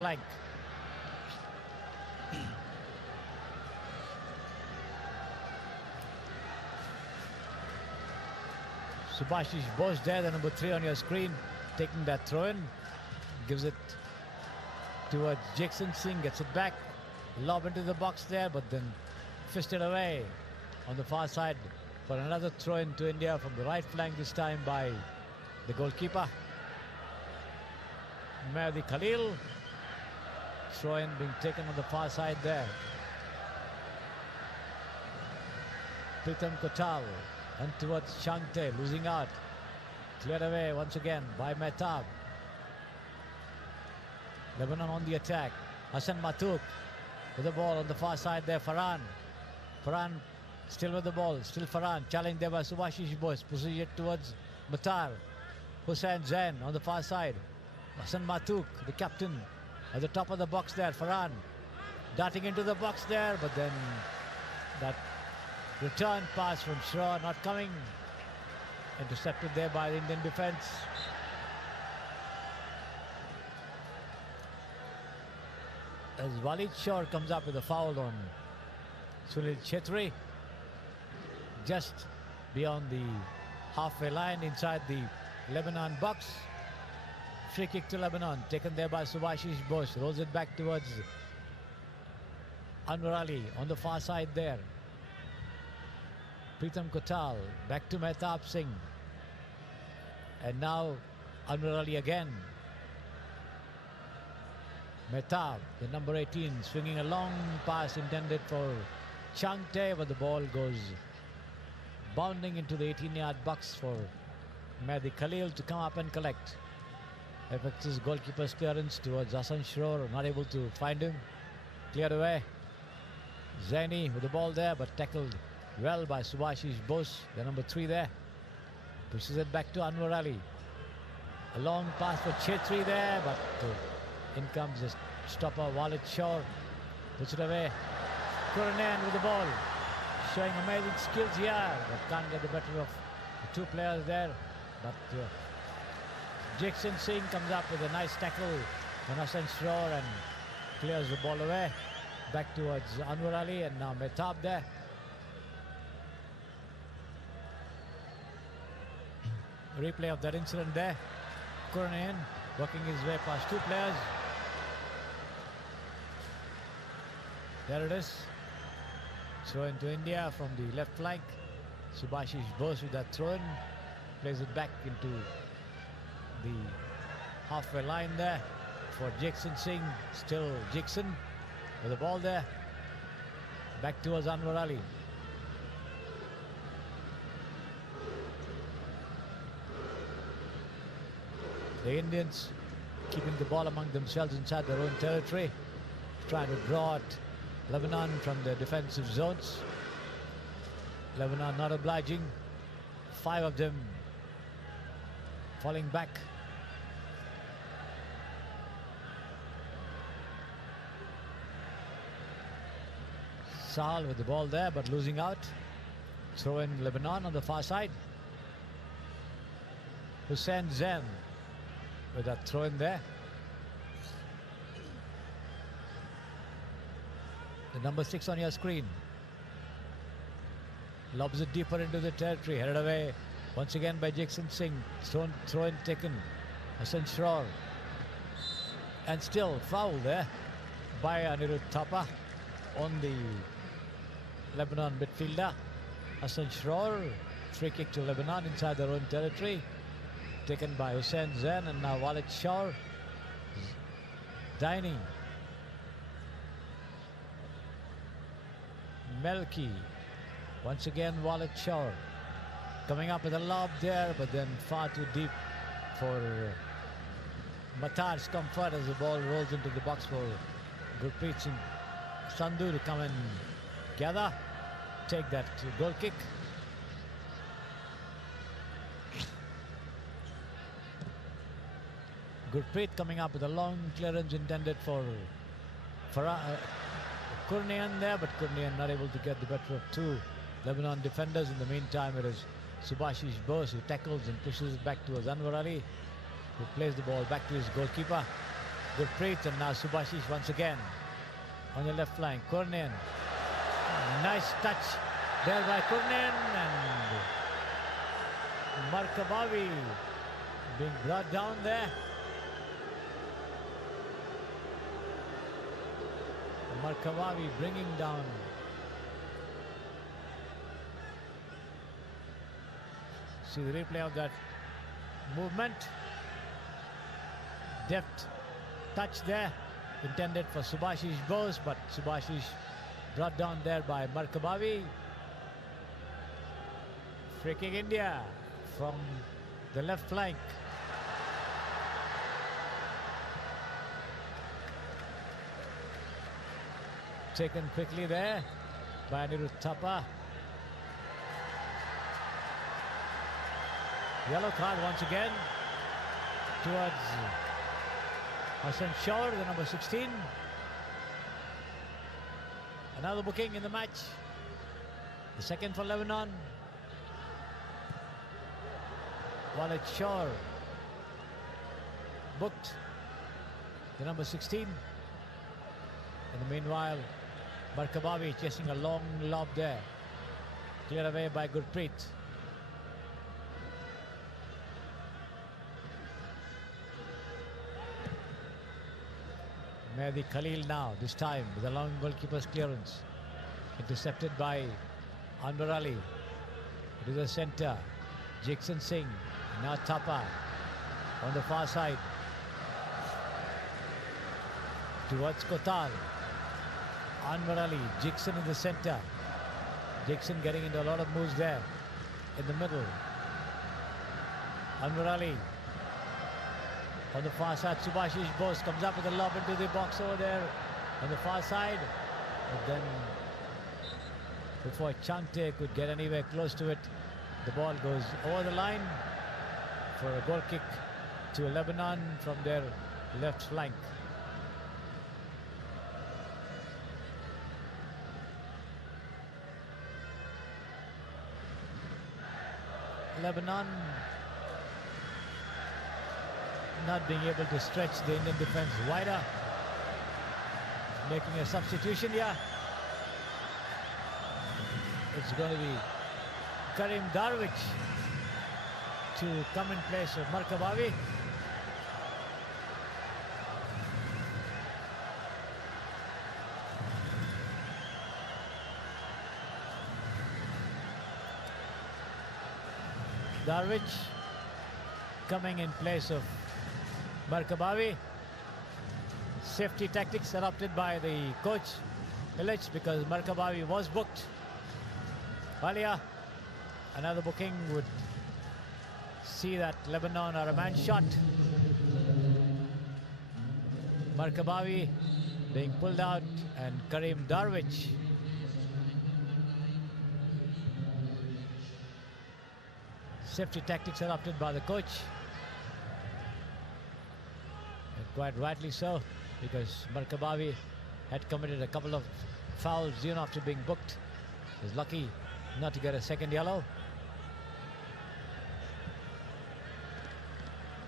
flank. Subhashish Bose there, the number 3 on your screen, taking that throw in, gives it towards Jackson Singh, gets it back, lob into the box there, but then fisted away on the far side for another throw in to India from the right flank, this time by the goalkeeper. Mehdi Khalil. Throw in being taken on the far side there. Pritam Kotal and towards Changte, losing out. Cleared away once again by Mehtab. Lebanon on the attack. Hassan Matuk with the ball on the far side there. Farhan still with the ball. Still Farhan. Challenged there by Subhashish Bose. Pushes it towards Matar. Hussain Zain on the far side. Hassan Matuk, the captain, at the top of the box there. Farhan darting into the box there, but then that return pass from Shah not coming. Intercepted there by the Indian defence. As Walid Shah comes up with a foul on Sunil Chhetri, just beyond the halfway line inside the Lebanon box. Free kick to Lebanon, taken there by Subhashish Bose. Rolls it back towards Anwar Ali on the far side there. Pritam Kotal back to Mehtab Singh. And now Anwar Ali again. Mehtab, the number 18, swinging a long pass intended for Changte, but the ball goes bounding into the 18-yard box for Mehdi Khalil to come up and collect. Effects his goalkeeper's clearance towards Hassan Shror, not able to find him. Cleared away. Zaini with the ball there, but tackled well by Subhashish Bose, the number 3 there. Pushes it back to Anwar Ali. A long pass for Chhetri there, but in comes the stopper, Walid Shah. Puts it away. Kurnan with the ball. Showing amazing skills here, but can't get the better of the 2 players there. But Jackson Singh comes up with a nice tackle on Hassan Shror and clears the ball away. Back towards Anwar Ali, and now Mehtab there. Replay of that incident there. Kurnan working his way past 2 players. There it is. Throw into India from the left flank. Subhashish Bose with that throw in. Plays it back into the halfway line there for Jackson Singh. Still Jackson with the ball there. Back towards Anwar Ali. The Indians keeping the ball among themselves inside their own territory, trying to draw at Lebanon from the defensive zones. Lebanon not obliging. 5 of them falling back. Sahal with the ball there, but losing out. Throw in Lebanon on the far side. Hussain Zain with that throw in there. The number 6 on your screen. Lobs it deeper into the territory. Headed away once again by Jackson Singh. Throw in taken. Hassan Shror. And still foul there by Anirudh Thapa on the Lebanon midfielder. Hassan Shror. Free kick to Lebanon inside their own territory. Taken by Hussain Zain, and now Walid Shah. Daini. Melki. Once again Walid Shah. Coming up with a lob there, but then far too deep for Matar's comfort as the ball rolls into the box for Gurpreet Singh Sandhu to come and gather. Take that goal kick. Gurpreet coming up with a long clearance intended for Kurnan there, but Kurnan not able to get the better of 2 Lebanon defenders. In the meantime, it is Subhashish Bose who tackles and pushes it back towards Anwar Ali, who plays the ball back to his goalkeeper. Gurpreet, and now Subhashish once again on the left flank. Kurnian. Nice touch there by Kurnian, and Markabavi being brought down there. Markabavi bringing down see the replay of that movement. Deft touch there intended for Subhashish Bose, but Subhashish brought down there by Markabavi. Free kick India from the left flank. Taken quickly there by Anirudh Thapa. Yellow card once again towards Hassan Shaur, the number 16. Another booking in the match. The second for Lebanon. Walid Shaur booked, the number 16. In the meanwhile, Markabavi chasing a long lob there. Cleared away by Gurpreet. Mehdi Khalil now, this time with a long goalkeeper's clearance. Intercepted by Anwar Ali. To the centre, Jackson Singh. Now Thapa on the far side. Towards Kotal. Anwar Ali, Jackson in the centre. Jackson getting into a lot of moves there in the middle. Anwar Ali on the far side. Subhashish Bose comes up with a lob into the box over there on the far side. But then before Chante could get anywhere close to it, the ball goes over the line for a goal kick to Lebanon from their left flank. Lebanon not being able to stretch the Indian defense wider. Making a substitution here. It's going to be Karim Darwish to come in place of Markabavi. Darwish coming in place of Markabavi. Safety tactics adopted by the coach Illich because Markabavi was booked. Alia, another booking would see that Lebanon are a man shot. Markabavi being pulled out and Karim Darwish. Safety tactics adopted by the coach. And quite rightly so, because Markabavi had committed a couple of fouls even after being booked. He was lucky not to get a second yellow.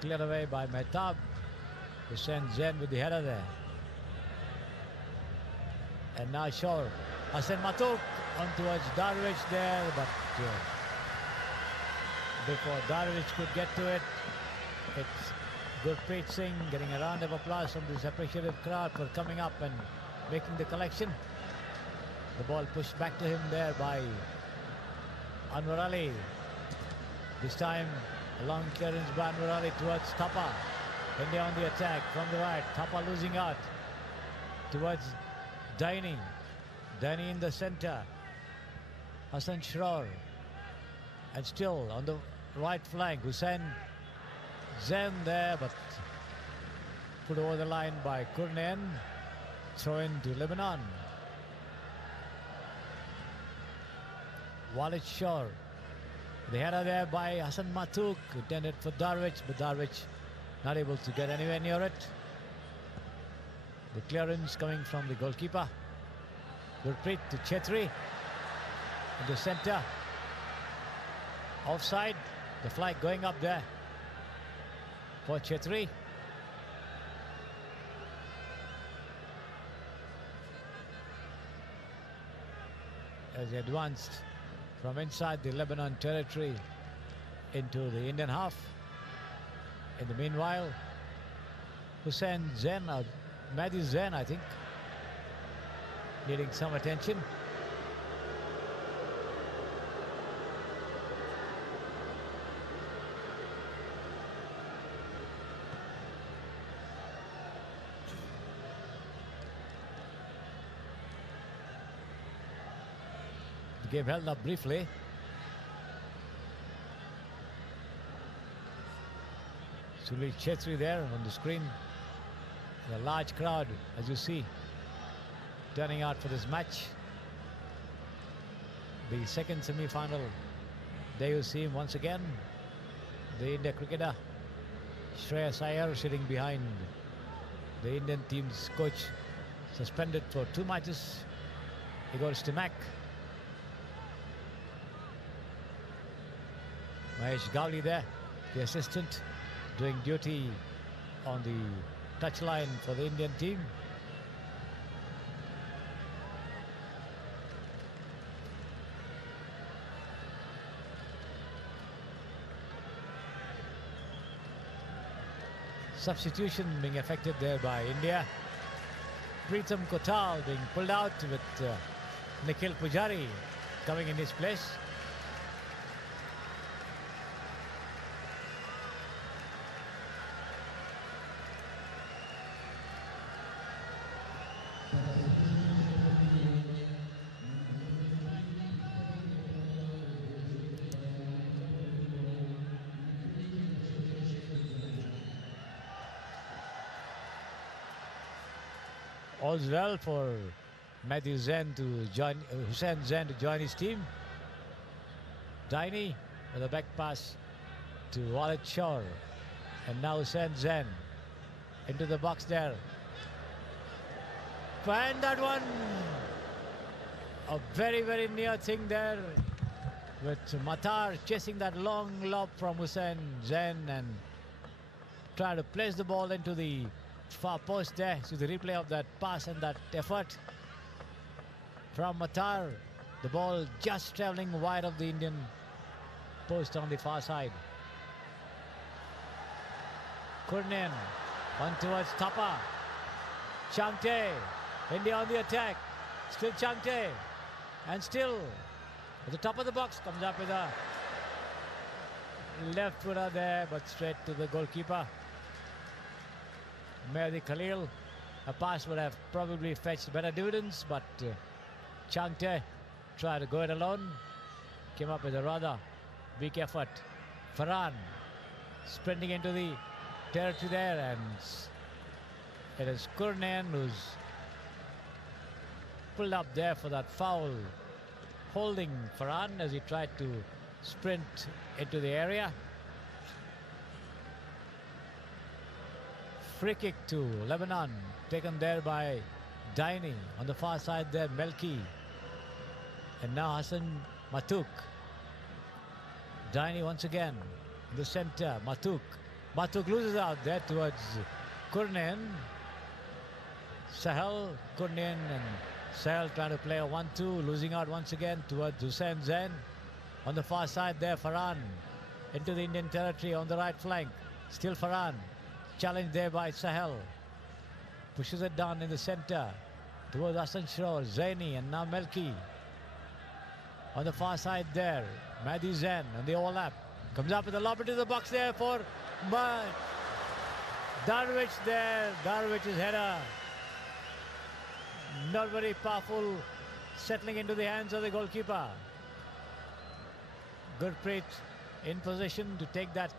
Cleared away by Mehtab. Hussain Zain with the header there. And now Shaur. Hassan Matuk on towards Darwish there, but before Darwish could get to it, it's Gurpreet Singh getting a round of applause from this appreciative crowd for coming up and making the collection. The ball pushed back to him there by Anwar Ali. This time a long clearance by Anwar Ali towards Thapa. India on the attack from the right. Thapa losing out towards Daini. Daini in the centre. Hassan Shaur. And still on the right flank, Hussain Zain there, but put over the line by Kurnian. Throw in to Lebanon. Walid Shaur. The header there by Hassan Matuk, intended for Darwish, but Darwish not able to get anywhere near it. The clearance coming from the goalkeeper. Gurpreet to Chetri in the centre. Offside, the flag going up there for Chetri. as he advanced from inside the Lebanon territory into the Indian half. In the meanwhile, Hussein Zain, Mehdi Zain, I think, needing some attention. The game held up briefly. Sunil Chhetri there on the screen. A large crowd, as you see, turning out for this match. The second semi-final. There you see him once again. The India cricketer, Shreyas Iyer, sitting behind the Indian team's coach, suspended for 2 matches. Igor Stimac. Mahesh Gowli there, the assistant, doing duty on the touchline for the Indian team. Substitution being effected there by India. Pritham Kothal being pulled out with Nikhil Pujari coming in his place. All's well for Mehdi Zain to join, Hussein Zain to join his team. Daini with a back pass to Walid Shore. And now Hussein Zain into the box there. And that one, a very, very near thing there with Matar chasing that long lob from Hussein Zain and trying to place the ball into the far post there. So the replay of that pass and that effort from Matar. The ball just traveling wide of the Indian post on the far side. Kurnian, one towards Thapa. Changte, India on the attack. Still Changte. And still at the top of the box, comes up with a left footer there, but straight to the goalkeeper. Mehdi Khalil. A pass would have probably fetched better dividends, but Changte tried to go it alone. Came up with a rather weak effort. Farhan sprinting into the territory there, and it is Kurnian who's pulled up there for that foul, holding Farhan as he tried to sprint into the area. Free kick to Lebanon, taken there by Daini. On the far side there, Melki. And now Hassan Matuk. Daini once again in the center, Matuk. Matuk loses out there towards Kurnian. Sahel, Kurnian and Sahel trying to play a 1-2, losing out once again towards Hussein Zain. On the far side there, Farhan into the Indian territory on the right flank. Still Farhan. Challenged there by Sahel. Pushes it down in the center towards Hassan Shrour, Zaini, and now Melki. On the far side there, Mehdi Zain and the overlap. Comes up with a lob into the box there for Darwish there. Darwish's header. Not very powerful, settling into the hands of the goalkeeper. Gurpreet in position to take that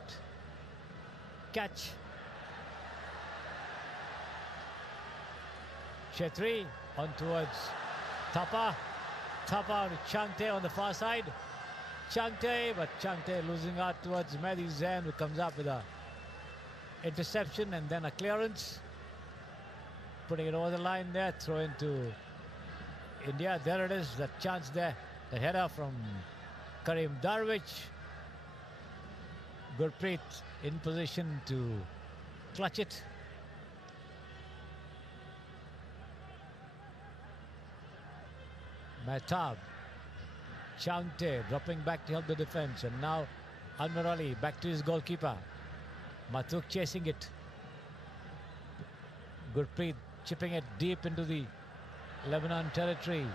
catch. Chhetri on towards Thapa. Thapa to Changte on the far side. Changte, but Changte losing out towards Mehdi Zain, who comes up with a interception and then a clearance. Putting it over the line there, throw into India. There it is, that chance there. The header from Karim Darwish. Gurpreet in position to clutch it. Mehtab Changte dropping back to help the defense. And now Anwar Ali back to his goalkeeper. Matuk chasing it. Gurpreet chipping it deep into the Lebanon territory.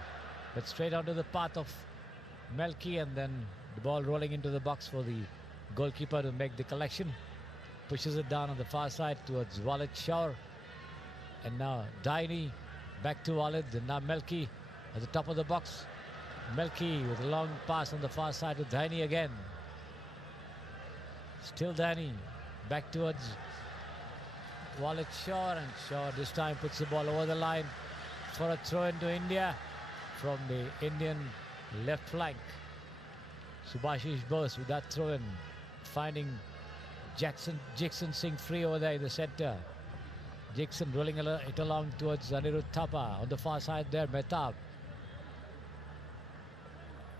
But straight onto the path of Melki, and then the ball rolling into the box for the goalkeeper to make the collection. Pushes it down on the far side towards Walid Shaw. And now Daini back to Walid, and now Melki at the top of the box. Melki with a long pass on the far side to Daini again. Still Daini back towards Walid Shaw, and Shaw this time puts the ball over the line for a throw into India from the Indian left flank. Subhashish Bose with that throw in, finding Jackson Singh free over there in the centre. Jackson rolling it along towards Anirudh Thapa on the far side there. Mehtab.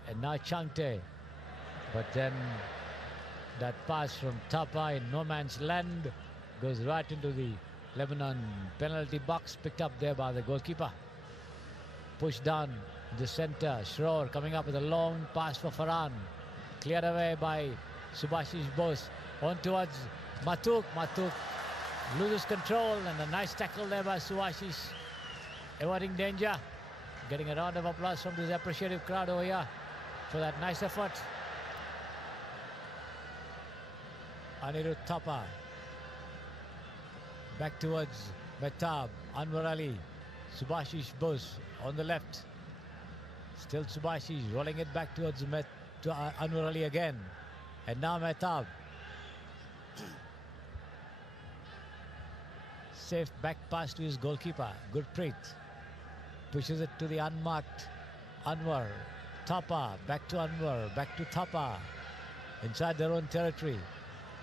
And now Changte. But then that pass from Thapa in no man's land goes right into the Lebanon penalty box, picked up there by the goalkeeper. Pushed down the centre. Schroer coming up with a long pass for Farhan. Cleared away by Subhashish Bose. On towards Matuk. Matuk loses control, and a nice tackle there by Subhashish, avoiding danger. Getting a round of applause from this appreciative crowd over here for that nice effort. Anirudh Thapa back towards Mehtab. Anwar Ali. Subhashish Bose on the left. Still Subhashish rolling it back towards Anwar Ali again. And now Mehtab. Safe back pass to his goalkeeper, Gurpreet. Pushes it to the unmarked Anwar. Thapa, back to Anwar, back to Thapa. Inside their own territory.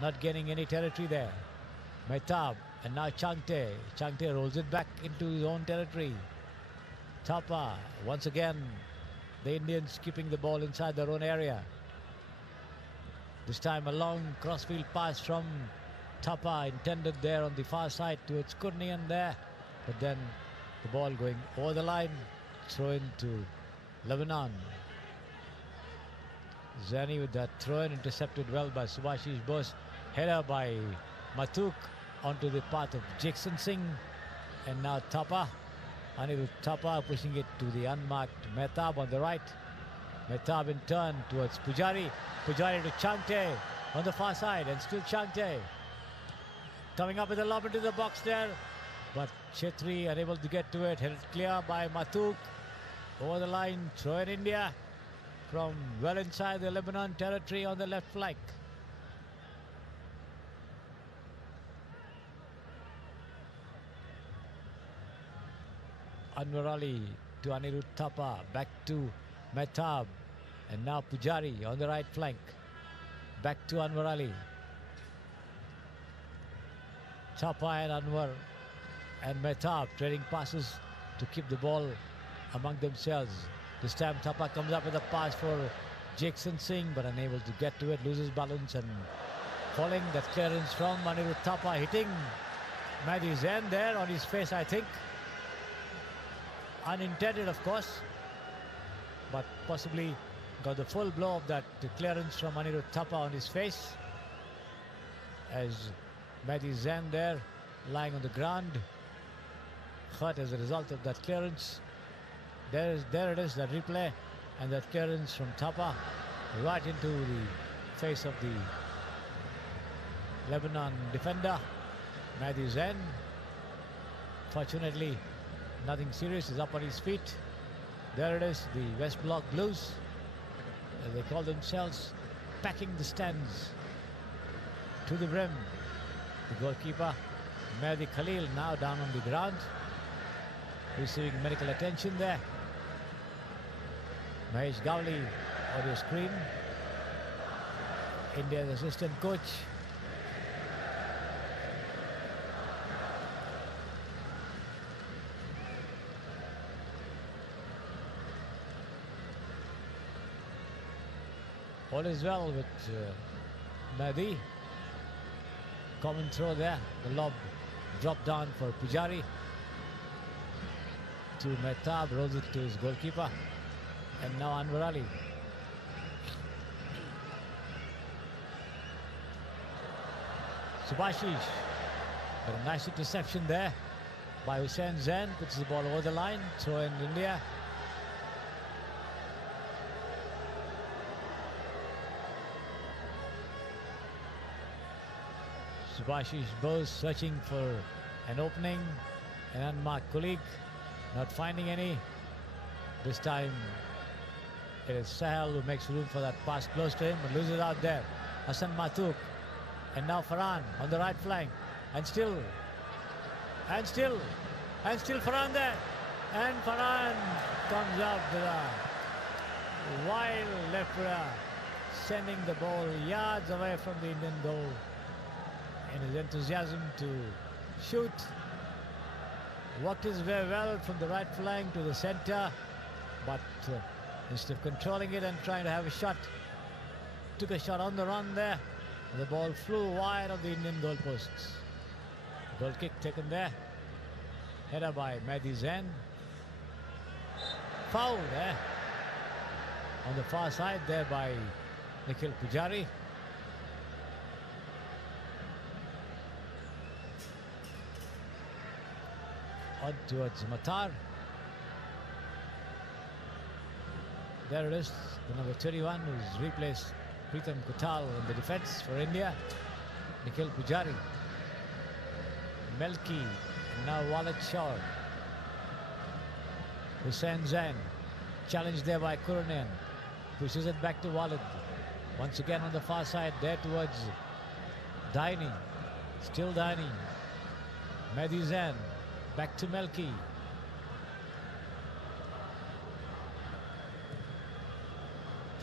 Not gaining any territory there. Mehtab, and now Changte. Changte rolls it back into his own territory. Thapa, once again, the Indians keeping the ball inside their own area. This time a long crossfield pass from Thapa, intended there on the far side towards Kurnian there. But then the ball going over the line, throw in to Lebanon. Zani with that throw in, intercepted well by Subhashish Bose. Header by Matuk onto the path of Jackson Singh. And now Thapa. Anirudh Thapa pushing it to the unmarked Mehtab on the right. Mehtab in turn towards Pujari. Pujari to Changte on the far side, and still Changte coming up with a lob into the box there. But Chetri unable to get to it. Held clear by Matuk. Over the line, throw in India from well inside the Lebanon territory on the left flank. Anwar Ali to Anirudh Thapa, back to Mehtab, and now Pujari on the right flank. Back to Anwar Ali. Thapa and Anwar and Mehtab trading passes to keep the ball among themselves. This time Thapa comes up with a pass for Jackson Singh, but unable to get to it, loses balance and falling. That clearance from Anirudh Thapa, hitting Mehdi Zain there on his face, I think. Unintended, of course, but possibly got the full blow of that clearance from Anirudh Thapa on his face, as Mehdi Zain there lying on the ground, hurt as a result of that clearance. There it is, that replay, and that clearance from Thapa right into the face of the Lebanon defender, Mehdi Zain. Fortunately, nothing serious, is up on his feet. There it is, the West Block Blues, as they call themselves, packing the stands to the brim. The goalkeeper, Mehdi Khalil, now down on the ground, receiving medical attention there. Mahesh Gowli, audio screen. India's assistant coach. All is well with Mehdi. Common throw there. The lob dropped down for Pujari. To Mehtab, rolls it to his goalkeeper. And now Anwar Ali. Subhashish. But a nice interception there by Hussain Zain. Puts the ball over the line. Throw in India. Subhashish Bose searching for an opening. An unmarked colleague. Not finding any. This time it is Sahel who makes room for that pass close to him and loses out there. Hassan Matuk. And now Farhan on the right flank. And still Farhan there. And Farhan comes up with a wild left footer, sending the ball yards away from the Indian goal. In his enthusiasm to shoot, worked his way well from the right flank to the centre, but instead of controlling it and trying to have a shot, took a shot on the run there. The ball flew wide of the Indian goalposts. Goal kick taken there. Header by Mehdi Zain. Foul there on the far side there by Nikhil Pujari. On towards Matar. There it is, the number 31 who's replaced Pritam Kothal in the defence for India. Nikhil Pujari. Melki. And now Walid Shaw. Hussain Zain. Challenged there by Kurunian. Pushes it back to Walid. Once again on the far side there towards Daini. Still Daini. Mehdi Zain. Back to Melki.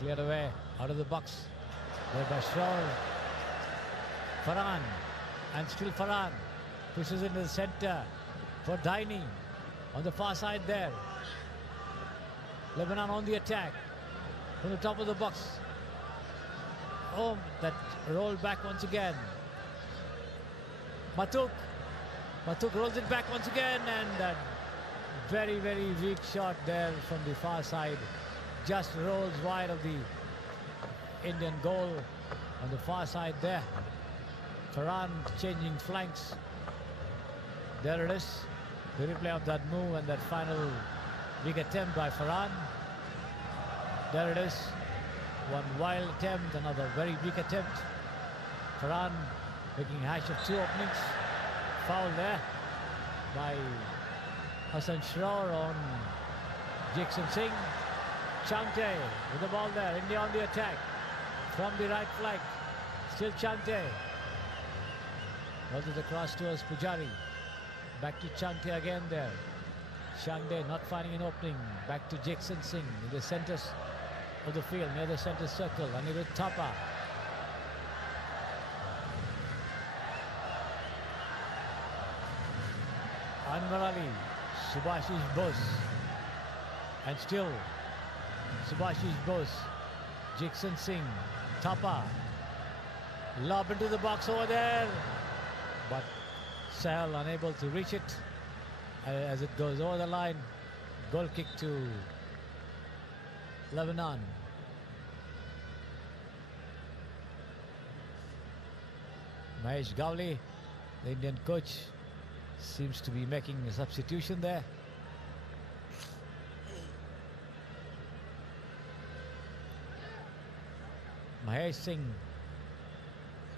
Cleared away out of the box. There by Shaw. Farhan. And still Farhan. Pushes into the centre for Daini. On the far side there. Lebanon on the attack. From the top of the box. Oh, that rolled back once again. Matuk. Matuk rolls it back once again, and that very, very weak shot there from the far side just rolls wide of the Indian goal on the far side there. Farhan changing flanks. There it is. The replay of that move and that final big attempt by Farhan. There it is. One wild attempt, another very big attempt. Farhan making hash of two openings. Foul there by Hassan Shrour on Jackson Singh. Chante with the ball there. India on the attack from the right flank. Still Chante. Rolls it across towards Pujari. Back to Chante again there. Chante not finding an opening. Back to Jackson Singh in the centre of the field, near the centre circle. Anirudh Thapa. Anwar Ali, Subhashish Bose, and still Subhashish Bose, Jackson Singh, Thapa, lob into the box over there, but Sahel unable to reach it as it goes over the line. Goal kick to Lebanon. Mahesh Gowli, the Indian coach, seems to be making a substitution there. Mahesh Singh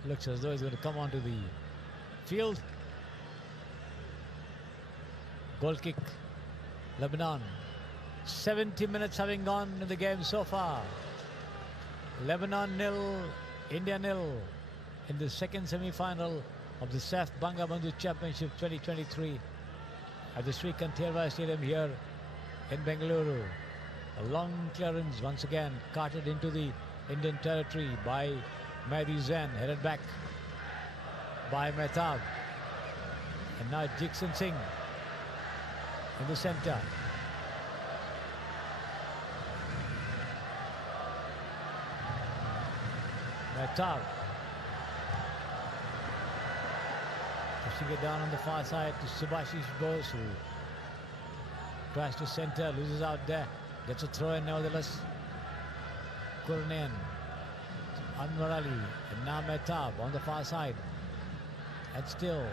looks as though he's going to come onto the field. Goal kick, Lebanon. 70 minutes having gone in the game so far. Lebanon 0, India 0 in the second semi-final of the SAF Bangabandhu Championship 2023 at the Sri Kanthirva Stadium here in Bengaluru. A long clearance once again carted into the Indian territory by Mehdi Zain, headed back by Mehtab. And now Jackson Singh in the centre. Mehtab pushing it down on the far side to Subhashish Bose, who tries to centre, loses out there, gets a throw in nevertheless. Kurnian, Anwar Ali, and now Mehtab on the far side. And still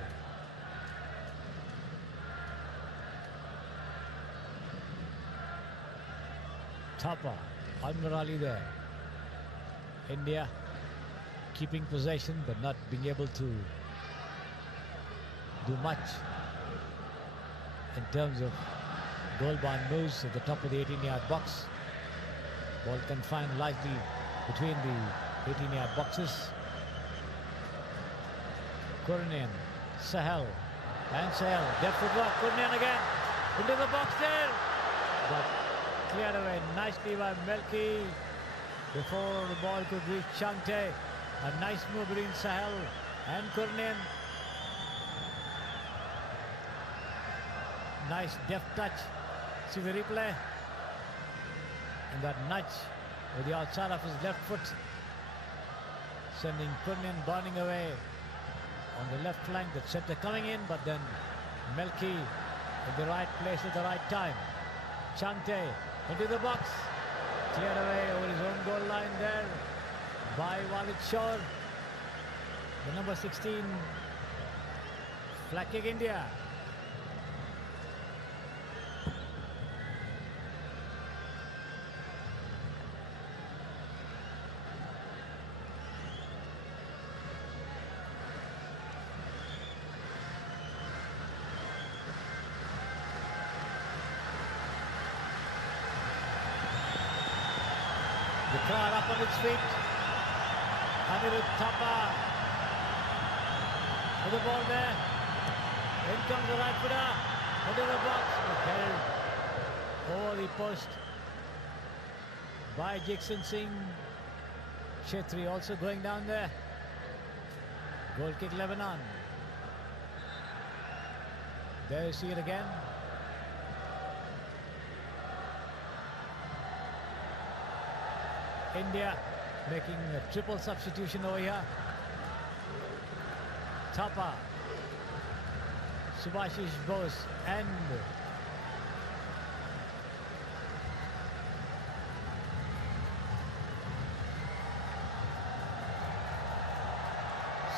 Thapa, Anwar Ali there. India keeping possession but not being able to do much in terms of goal-bound moves at the top of the 18-yard box. Ball confined lightly between the 18-yard boxes. Kurnian, Sahel, and Sahel. Left footwork, Kurnian again. Into the box there. But cleared away nicely by Melki before the ball could reach Changte. A nice move between Sahel and Kurnian. Nice deft touch. See the replay. And that nudge with the outside of his left foot, sending Kurnian burning away on the left flank. That centre coming in, but then Melki in the right place at the right time. Changte into the box, cleared away over his own goal line there by Walid Shore. The number 16 flag kick India. The crowd up on its feet. Anirudh Thapa with the ball there. In comes the right footer into the box. Held over the post by Jigson Singh. Shetri also going down there. Goal kick Lebanon. There you see it again. India making a triple substitution over here. Thapa, Subhashish Bose and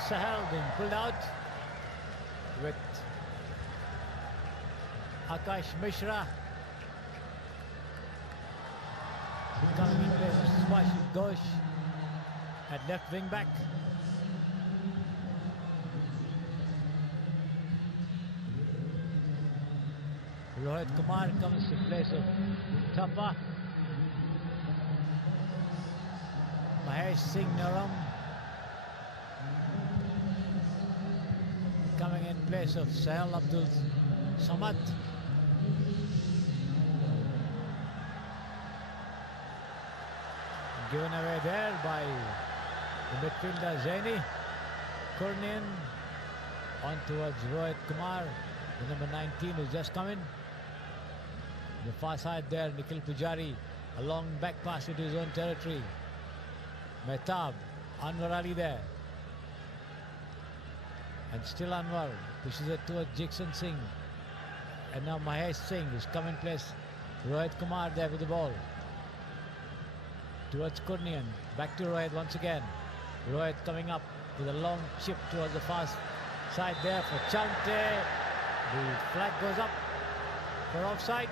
Sahel being pulled out with Akash Mishra coming in place of Subhashish Ghosh at left wing back. Rohit Kumar comes in place of Thapa. Mahesh Singh Naram coming in place of Sahel Abdul Samad. Given away there by the midfielder Zaini. Kurnian on towards Rohit Kumar, the number 19 who's just come in. The far side there, Nikhil Pujari, a long back pass into his own territory. Mehtab, Anwar Ali there. And still Anwar pushes it towards Jigson Singh. And now Mahesh Singh is come in place. Rohit Kumar there with the ball. Towards Kurnian, back to Rohit once again. Rohit coming up with a long chip towards the far side there for Chante. The flag goes up for offside.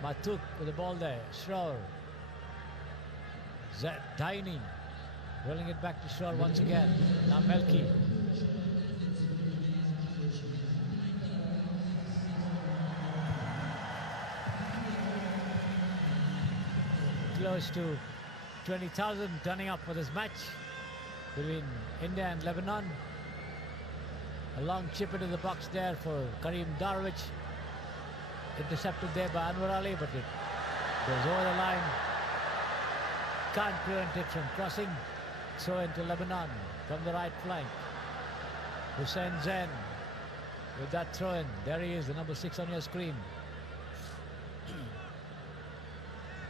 Matuk with the ball there. Shrour. Daini rolling it back to Shrour once again. Now Melki. Close to 20,000 turning up for this match between India and Lebanon. A long chip into the box there for Karim Darwish. Intercepted there by Anwar Ali, but it goes over the line. Can't prevent it from crossing. Throw into Lebanon from the right flank. Hussein Zain with that throw in. There he is, the number 6 on your screen.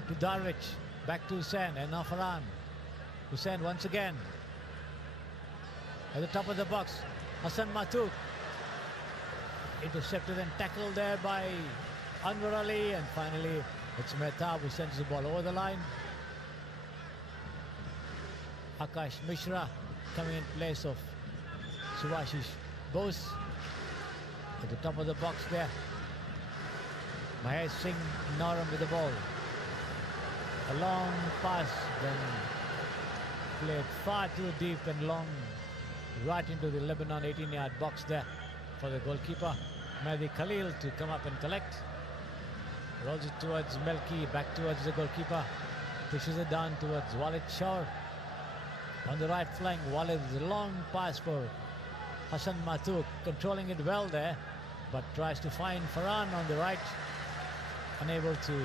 To Darwish, back to Hussein, and now Farhan. Hussein once again at the top of the box. Hassan Matuk intercepted and tackled there by Anwar Ali, and finally it's Mehtab who sends the ball over the line. Akash Mishra coming in place of Subhashish Bose at the top of the box there. Mahesh Singh Norum with the ball. A long pass, then played far too deep and long right into the Lebanon 18-yard box there for the goalkeeper Mehdi Khalil to come up and collect. Rolls it towards Melki, back towards the goalkeeper, pushes it down towards Walid Shaur. On the right flank, Walid, a long pass for Hassan Matuk, controlling it well there, but tries to find Farhan on the right, unable to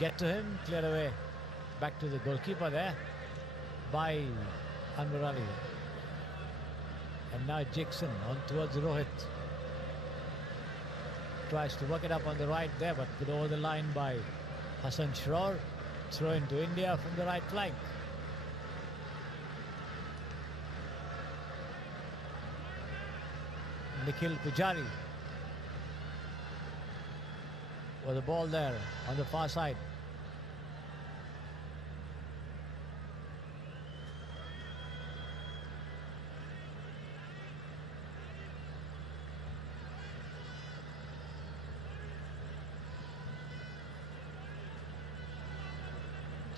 get to him, cleared away back to the goalkeeper there by Anwar Ali. And now Jackson on towards Rohit. Tries to work it up on the right there, but put over the line by Hassan Shrour. Throw into India from the right flank. Nikhil Pujari with the ball there on the far side.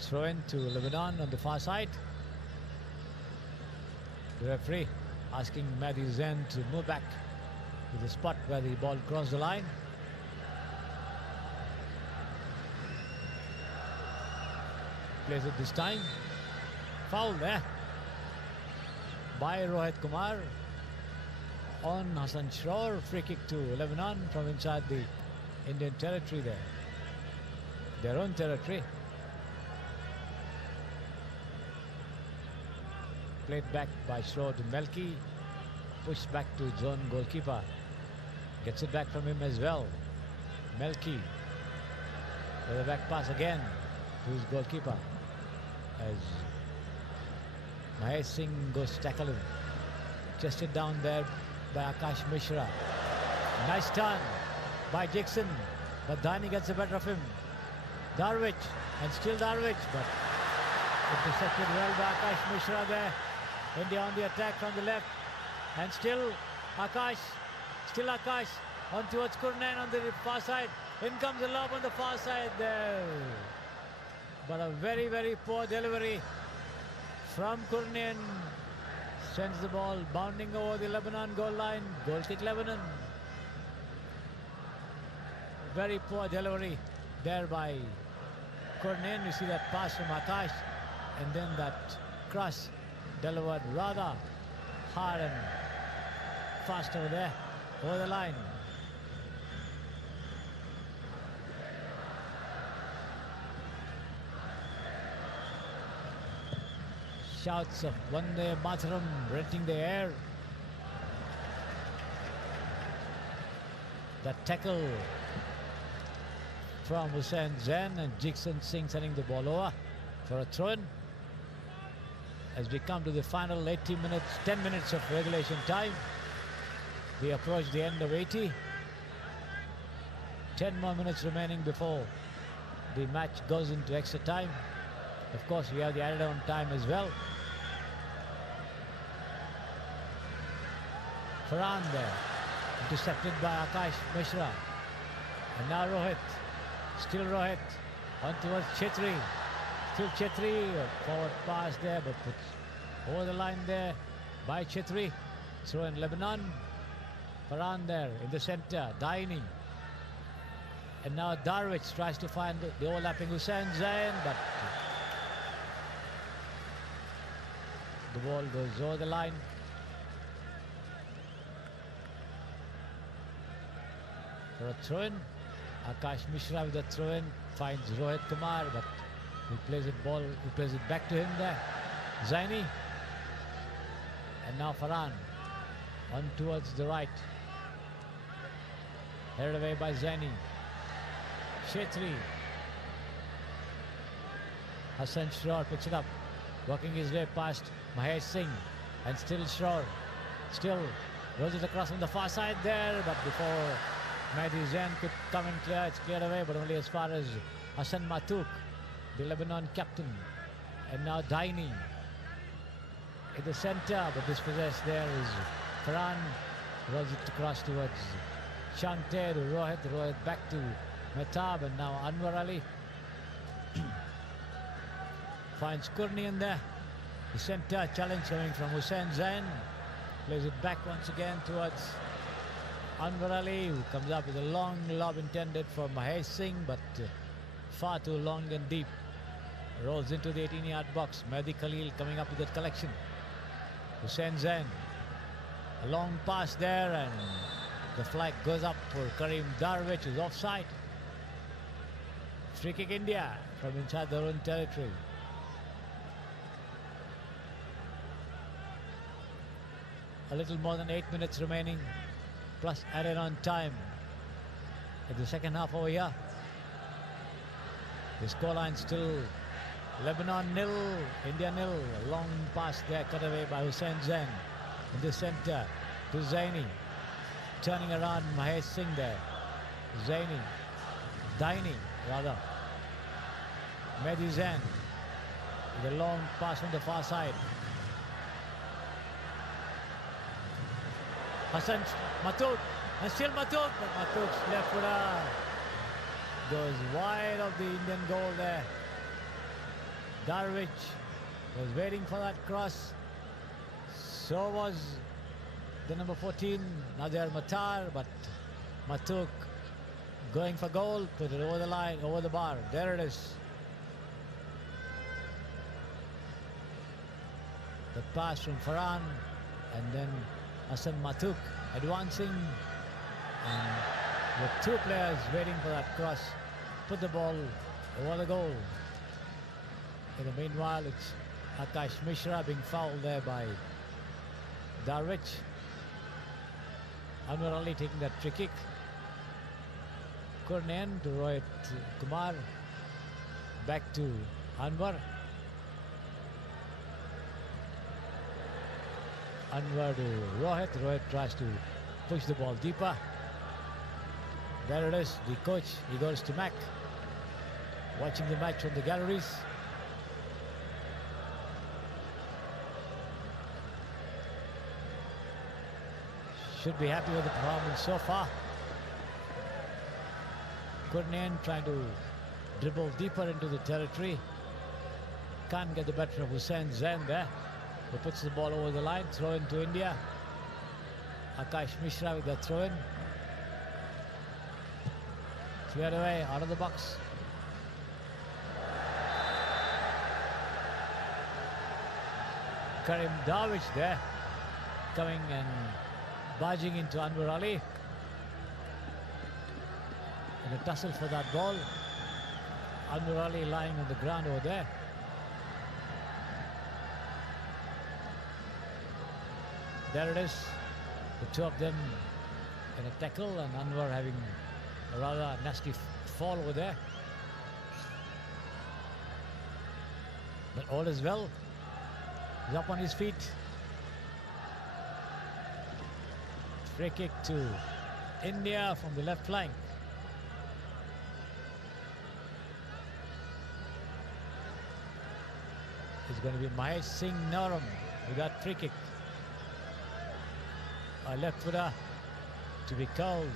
Throw in to Lebanon on the far side. The referee asking Mehdi Zain to move back to the spot where the ball crossed the line. Plays it this time. Foul there by Rohit Kumar on Hassan Shrour. Free kick to Lebanon from inside the Indian territory there. Their own territory. Played back by Shrour to Melki. Pushed back to zone goalkeeper. Gets it back from him as well. Melki with a back pass again to his goalkeeper as Mahesh Singh goes to tackle him. Chested down there by Akash Mishra. Nice turn by Jackson, but Dhani gets the better of him. Darwich, and still Darwich, but intercepted well by Akash Mishra there. India on the attack from the left, and still Akash on towards Kurnan on the far side. In comes the lob on the far side there, but a very, very poor delivery from Kurnan. Sends the ball bounding over the Lebanon goal line. Goal kick Lebanon. Very poor delivery there by Kurnan. You see that pass from Akash, and then that cross delivered rather hard and fast over there, over the line. Shouts of Vande Mataram renting the air. The tackle from Hussain Zain, and Jackson Singh sending the ball over for a throw-in. As we come to the final 10 minutes of regulation time. We approach the end of 80. 10 more minutes remaining before the match goes into extra time. Of course, we have the added on time as well. Farhan there, intercepted by Akash Mishra. And now Rohit, still Rohit, on towards Chetri. Still Chetri, a forward pass there, but put over the line there by Chetri. Throw in Lebanon. Farhan there in the center, Daini. And now Darwich tries to find the overlapping Hussain Zain, but the ball goes over the line. For a throw-in, Akash Mishra with a throw-in, finds Rohit Kumar, but he plays it back to him there. Zaini. And now Farhan on towards the right. Headed away by Zaini. Chetri. Hassan Shrour picks it up, working his way past Mahesh Singh, and still Shrour. Still rolls it across on the far side there, but before Mehdi Zain could come and clear, it's cleared away, but only as far as Hassan Matuk, the Lebanon captain. And now Daini in the centre, but dispossessed there is Farhan. Rolls it across towards Changte to Rohit. Rohit back to Mehtab, and now Anwar Ali finds Kurni in there. The centre challenge coming from Hussain Zain. Plays it back once again towards Anwar Ali, who comes up with a long lob intended for Mahesh Singh, but far too long and deep. Rolls into the 18-yard box. Mehdi Khalil coming up with that collection. Hussain Zain. A long pass there, and the flag goes up for Karim Darwish, who's offside. Free kick India from inside their own territory. A little more than 8 minutes remaining, plus added on time in the second half over here. The scoreline still Lebanon 0, India 0. A long pass there cut away by Hussain Zain in the centre to Zaini. Turning around Mahesh Singh there. Daini rather. Mehdi Zain with a long pass from the far side. Hassan Matuk, and still Matuk, but Matuk's left footer goes wide of the Indian goal there. Darwish was waiting for that cross. So was the number 14, Nadir Matar, but Matuk going for goal, put it over the line, over the bar. There it is. The pass from Farhan, and then Hassan Matuk advancing, and with two players waiting for that cross, put the ball over the goal. In the meanwhile, it's Akash Mishra being fouled there by Darwish. Anwar Ali taking that free kick. Kurnian to Rohit Kumar. Back to Anwar. Anwar to Rohit. Rohit tries to push the ball deeper. There it is. The coach, he goes to Mac. Watching the match from the galleries. Should be happy with the performance so far. Kurnian trying to dribble deeper into the territory. Can't get the better of Hussain Zain there. He puts the ball over the line, throw in to India. Akash Mishra with the throw in. Cleared away, out of the box. Karim Darwish there, coming and barging into Anwar Ali. And a tussle for that ball. Anwar Ali lying on the ground over there. There it is. The two of them in a tackle, and Anwar having a rather nasty fall over there. But all is well. He's up on his feet. Free kick to India from the left flank. It's going to be Mahesh Singh Naram with that free kick. A left footer to be called.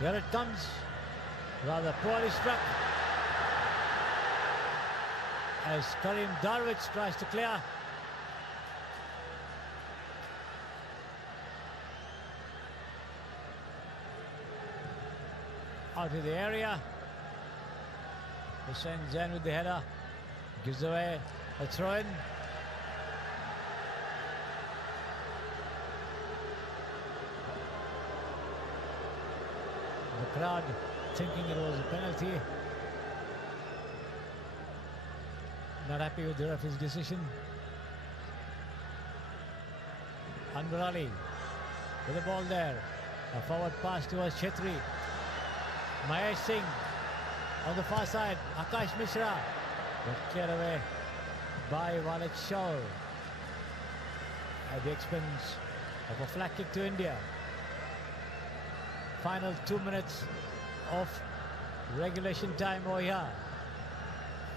Here it comes. Rather poorly struck. As Karim Darwish tries to clear. Out of the area. Hussain Zain with the header. Gives away a throw-in. The crowd thinking it was a penalty. Not happy with the referee's decision. Anwar Ali with the ball there. A forward pass towards Chetri. Mahesh Singh on the far side. Akash Mishra. But cleared away by Walid Shaw at the expense of a flag kick to India. Final 2 minutes of regulation time over here.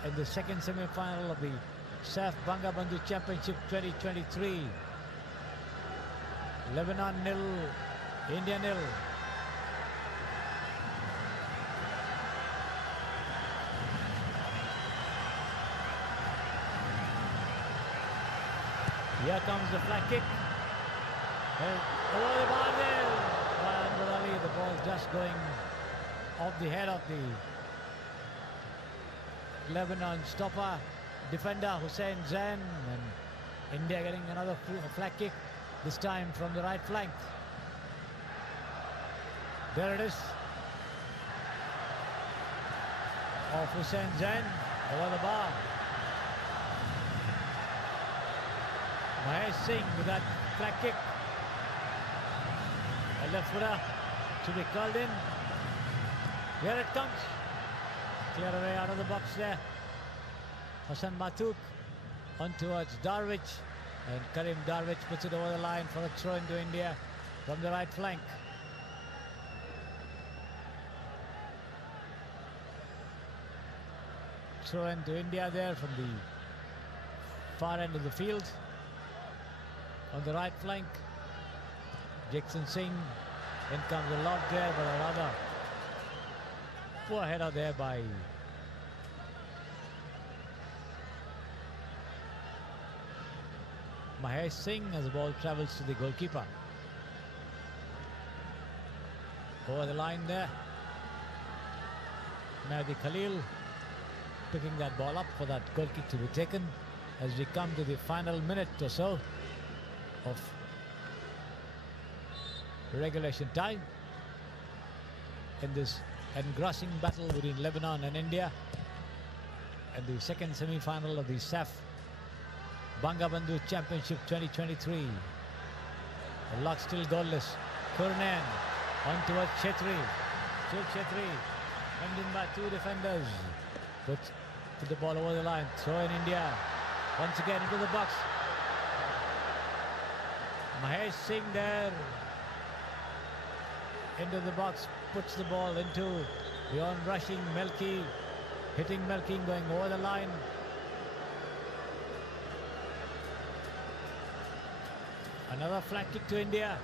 in the second semi-final of the SAF Bangabandhu Championship 2023. Lebanon 0, India 0. Here comes the flag kick. And over the bar there by Anwar Ali. The ball just going off the head of the Lebanon stopper defender Hussein Zain, and India getting another flag kick, this time from the right flank. There it is, of Hussein Zain over the bar. Mahesh Singh with that flag kick. A left footer to be curled in. Here it comes. Clear away out of the box there. Hassan Matuk on towards Darwich, and Karim Darwich puts it over the line for a throw into India from the right flank. Throw into India there from the far end of the field on the right flank. Jackson Singh, in comes a lob there, but a rather poor header there by Mahesh Singh as the ball travels to the goalkeeper. Over the line there, Mehdi Khalil picking that ball up for that goal kick to be taken as we come to the final minute or so of regulation time in this engrossing battle between Lebanon and India and the second semi-final of the SAF Bangabandhu Championship 2023. The lock still goalless. Kurnan on towards Chetri. Still Chetri, hemmed in by two defenders. Put the ball over the line. Throw in India. Once again into the box. Mahesh Singh there. Into the box. Puts the ball into the on-rushing Melki. Hitting Melki, going over the line. Another flag kick to India.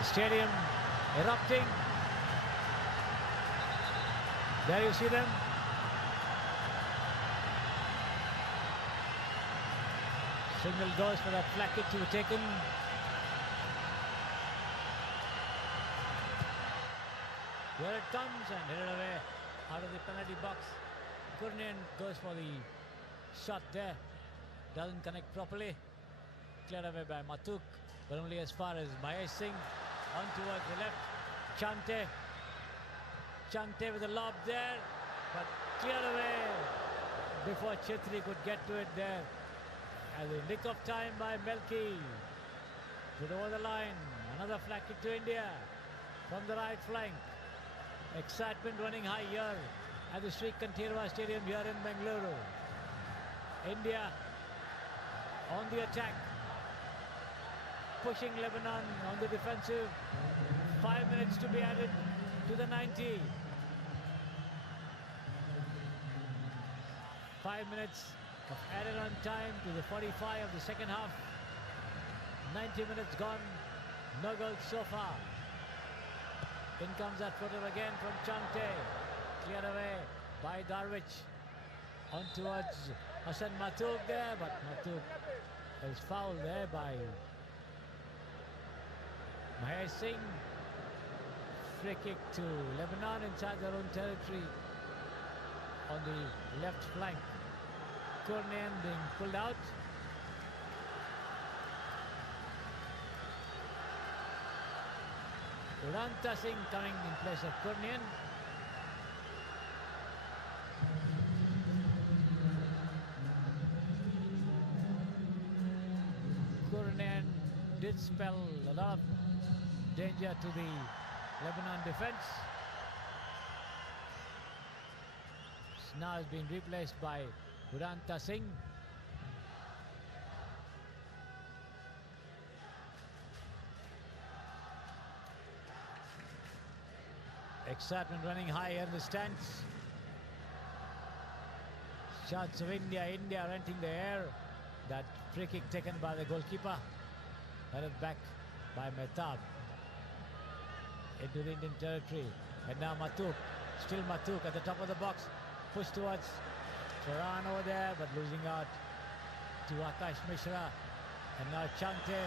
The stadium erupting. There you see them. Signal goes for that flag kick to be taken. Here it comes and hit it away out of the penalty box. Kurnan goes for the shot there. Doesn't connect properly. Cleared away by Matuk, but only as far as Mahesh Singh. On towards the left. Chante. Chante with a lob there, but cleared away before Chetri could get to it there. At the nick of time by Melki. Put over the line. Another flag kick to India from the right flank. Excitement running high here at the Sri Kantirwa Stadium here in Bengaluru. India on the attack, pushing Lebanon on the defensive. 5 minutes to be added to the 90. 5 minutes of added on time to the 45 of the second half. 90 minutes gone, no goals so far. In comes that footer again from Chante. Cleared away by Darwich. On towards Hassan Matuk there, but Matuk is fouled there by Mahesh Singh. Free kick to Lebanon inside their own territory on the left flank. Kurnan being pulled out. Uranta Singh coming in place of Kurnan. Kurnan did spell a lot of danger to the Lebanon defense. Now has been replaced by Uranta Singh. Excitement running high in the stands. Shots of India. India renting the air. That free kick taken by the goalkeeper. Headed back by Mehtab into the Indian territory. And now Matuk. Still Matuk at the top of the box. Push towards Farhan over there, but losing out to Akash Mishra. And now Chante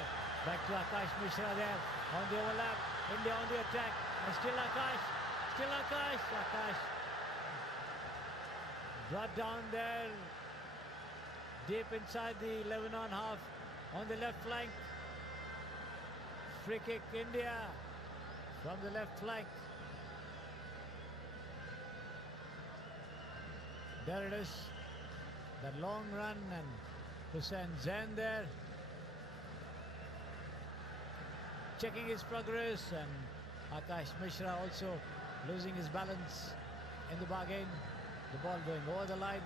back to Akash Mishra there on the overlap. India on the attack. And still Akash. Still Akash. Akash brought down there deep inside the Lebanon half on the left flank. Free kick India from the left flank. There it is. That long run and Hussain Zain there checking his progress, and Akash Mishra also losing his balance in the bargain. The ball going over the line.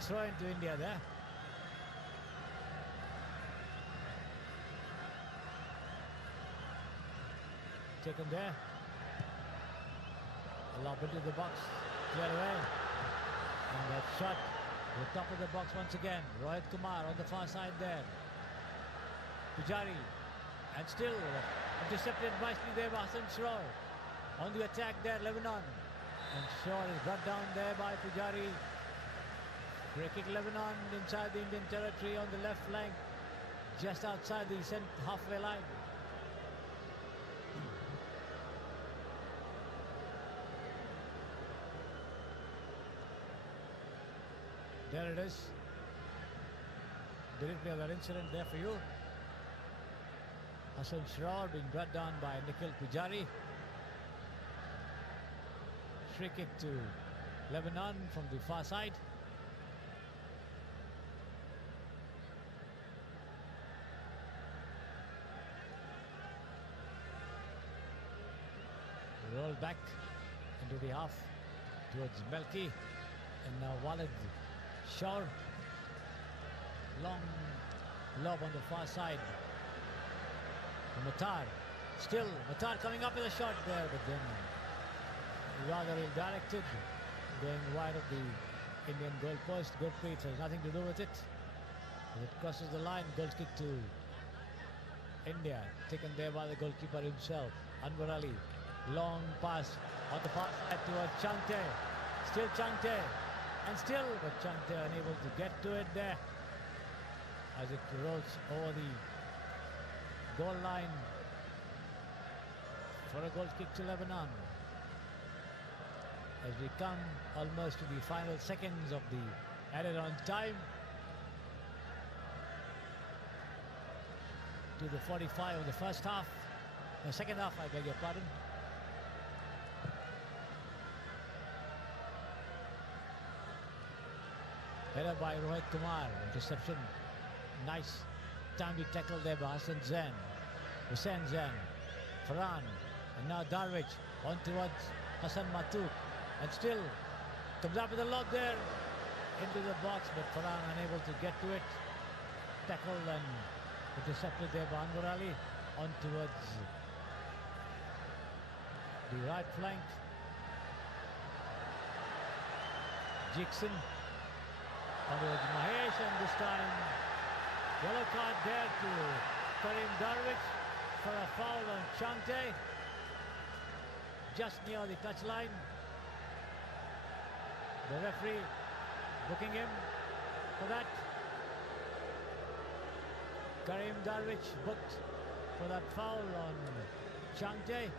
Throw into India there. Taken there. A lob into the box. Cleared away. And that shot to the top of the box once again. Rohit Kumar on the far side there. Pujari. And still intercepted nicely there by Hassan Shrour. On the attack there, Lebanon. And Shrour is brought down there by Pujari. Free kick Lebanon inside the Indian territory on the left flank. Just outside the halfway line. There it is. The replay of that incident there for you. Hassan Shrour being brought down by Nikhil Pujari. Free kick to Lebanon from the far side. Roll back into the half towards Melki. And now Walid Shaw. Long lob on the far side. Matar. Still Matar coming up with a shot there, but then rather ill-directed. Going wide of the Indian goal post. Gurpreet has nothing to do with it. As it crosses the line, goal kick to India. Taken there by the goalkeeper himself. Anwar Ali. Long pass on the far side towards Chante. Still Chante. And still, but Chante unable to get to it there. As it rolls over the goal line for a goal kick to Lebanon. As we come almost to the final seconds of the added on time. To the 45 of the first half. The second half, I beg your pardon. Header by Rohit Kumar. Interception. Nice timely tackle there by Hassan Zain. Hussain Zain. Farhan. And now Darwich on towards Hassan Matuk. And still comes up with a lob there into the box, but Farhan unable to get to it. Tackled and intercepted there by Anwar Ali on towards the right flank. Jackson on towards Mahesh, and this time yellow card there to Karim Darwich for a foul on Chante just near the touchline. The referee booking him for that. Karim Darwich booked for that foul on Chante.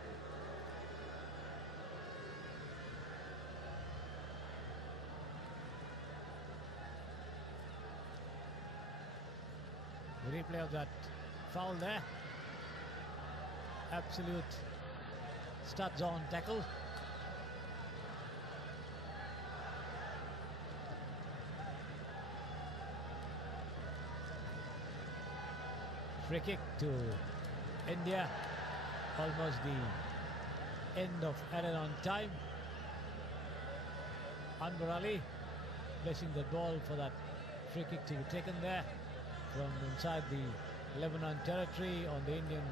The replay of that foul there. Absolute studs on tackle. Free kick to India. Almost the end of added on time. Anwar Ali placing the ball for that free kick to be taken there from inside the Lebanon territory on the Indian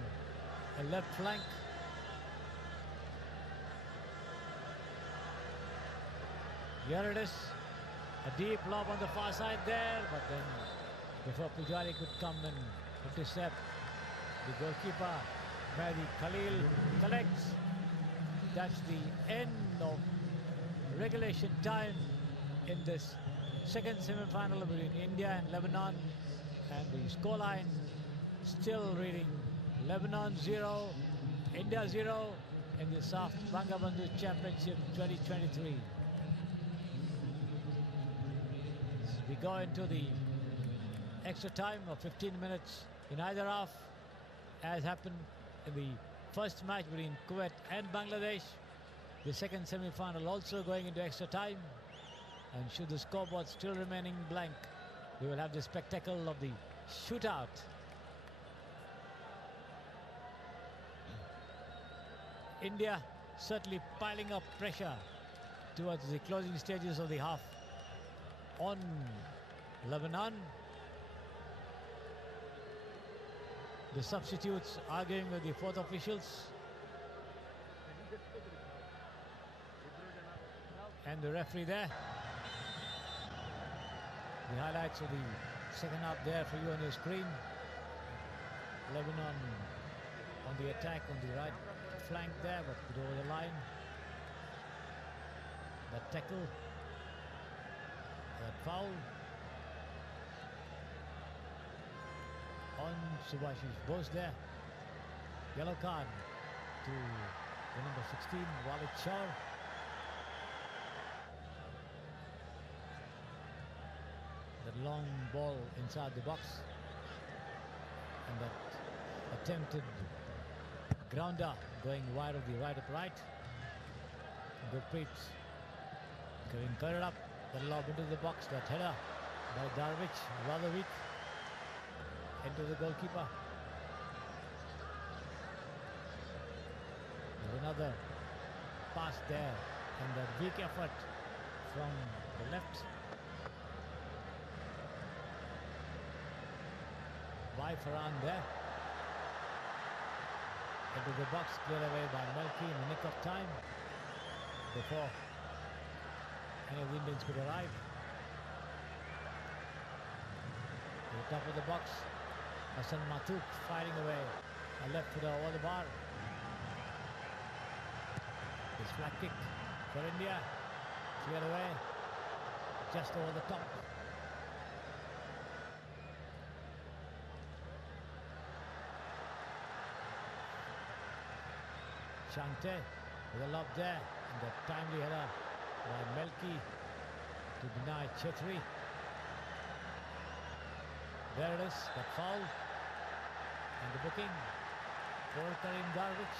left flank. Here it is. A deep lob on the far side there, but then before Pujari could come and intercept, the goalkeeper, Mehdi Khalil, collects. That's the end of regulation time in this second semi-final between India and Lebanon, and the scoreline still reading Lebanon 0, India 0 in the SAF Bangabandhu Championship 2023. We go into the extra time of 15 minutes in either half, as happened in the first match between Kuwait and Bangladesh. The second semi-final also going into extra time, and should the scoreboard still remaining blank, we will have the spectacle of the shootout. India certainly piling up pressure towards the closing stages of the half on Lebanon. The substitutes arguing with the fourth officials, and the referee there. The highlights of the second half there for you on your screen. Lebanon on the attack on the right flank there, but put over the line. That tackle, that foul on Subhashish Bose there. Yellow card to the number 16, Walid Shah. That long ball inside the box, and that attempted grounder going wide of the right upright. Gurpreet getting cut it up, that lob into the box, that header by Darvish, rather weak, into the goalkeeper. There's another pass there, and that weak effort from the left by Farhan there. Into the box, cleared away by Melki in the nick of time before any of the Indians could arrive. To the top of the box, Hassan Matuk firing away a left footer over the bar. This flat kick for India, cleared away just over the top. Changte with a lob there, and the timely header by Melki to deny Chetri. There it is, that foul, and the booking for Karim Darvish.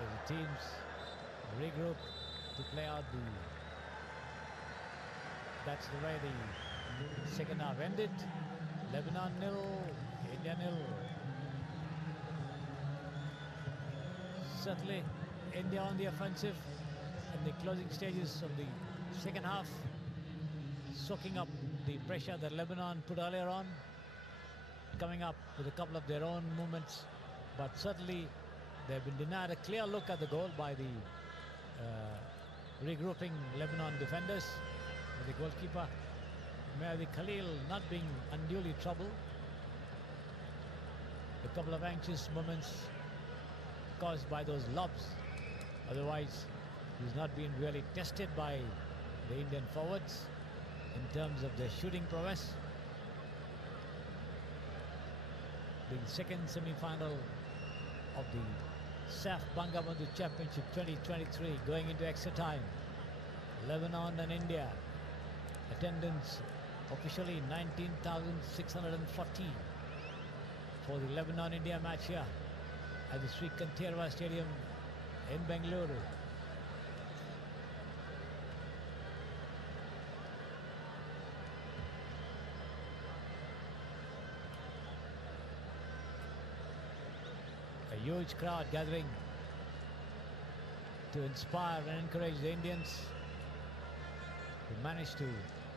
As the teams regroup to play out that's the way the second half ended. Lebanon 0, India 0. Certainly India on the offensive in the closing stages of the second half, soaking up the pressure that Lebanon put earlier on, coming up with a couple of their own movements, but certainly they've been denied a clear look at the goal by the regrouping Lebanon defenders, with the goalkeeper Mehdi Khalil not being unduly troubled. A couple of anxious moments caused by those lobs. Otherwise, he's not been really tested by the Indian forwards in terms of their shooting prowess. The second semi-final of the SAF Bangabandhu Championship 2023 going into extra time. Lebanon and India. Attendance officially 19,640 for the Lebanon-India match here at the Sri Kantirva Stadium in Bengaluru. A huge crowd gathering to inspire and encourage the Indians, who managed to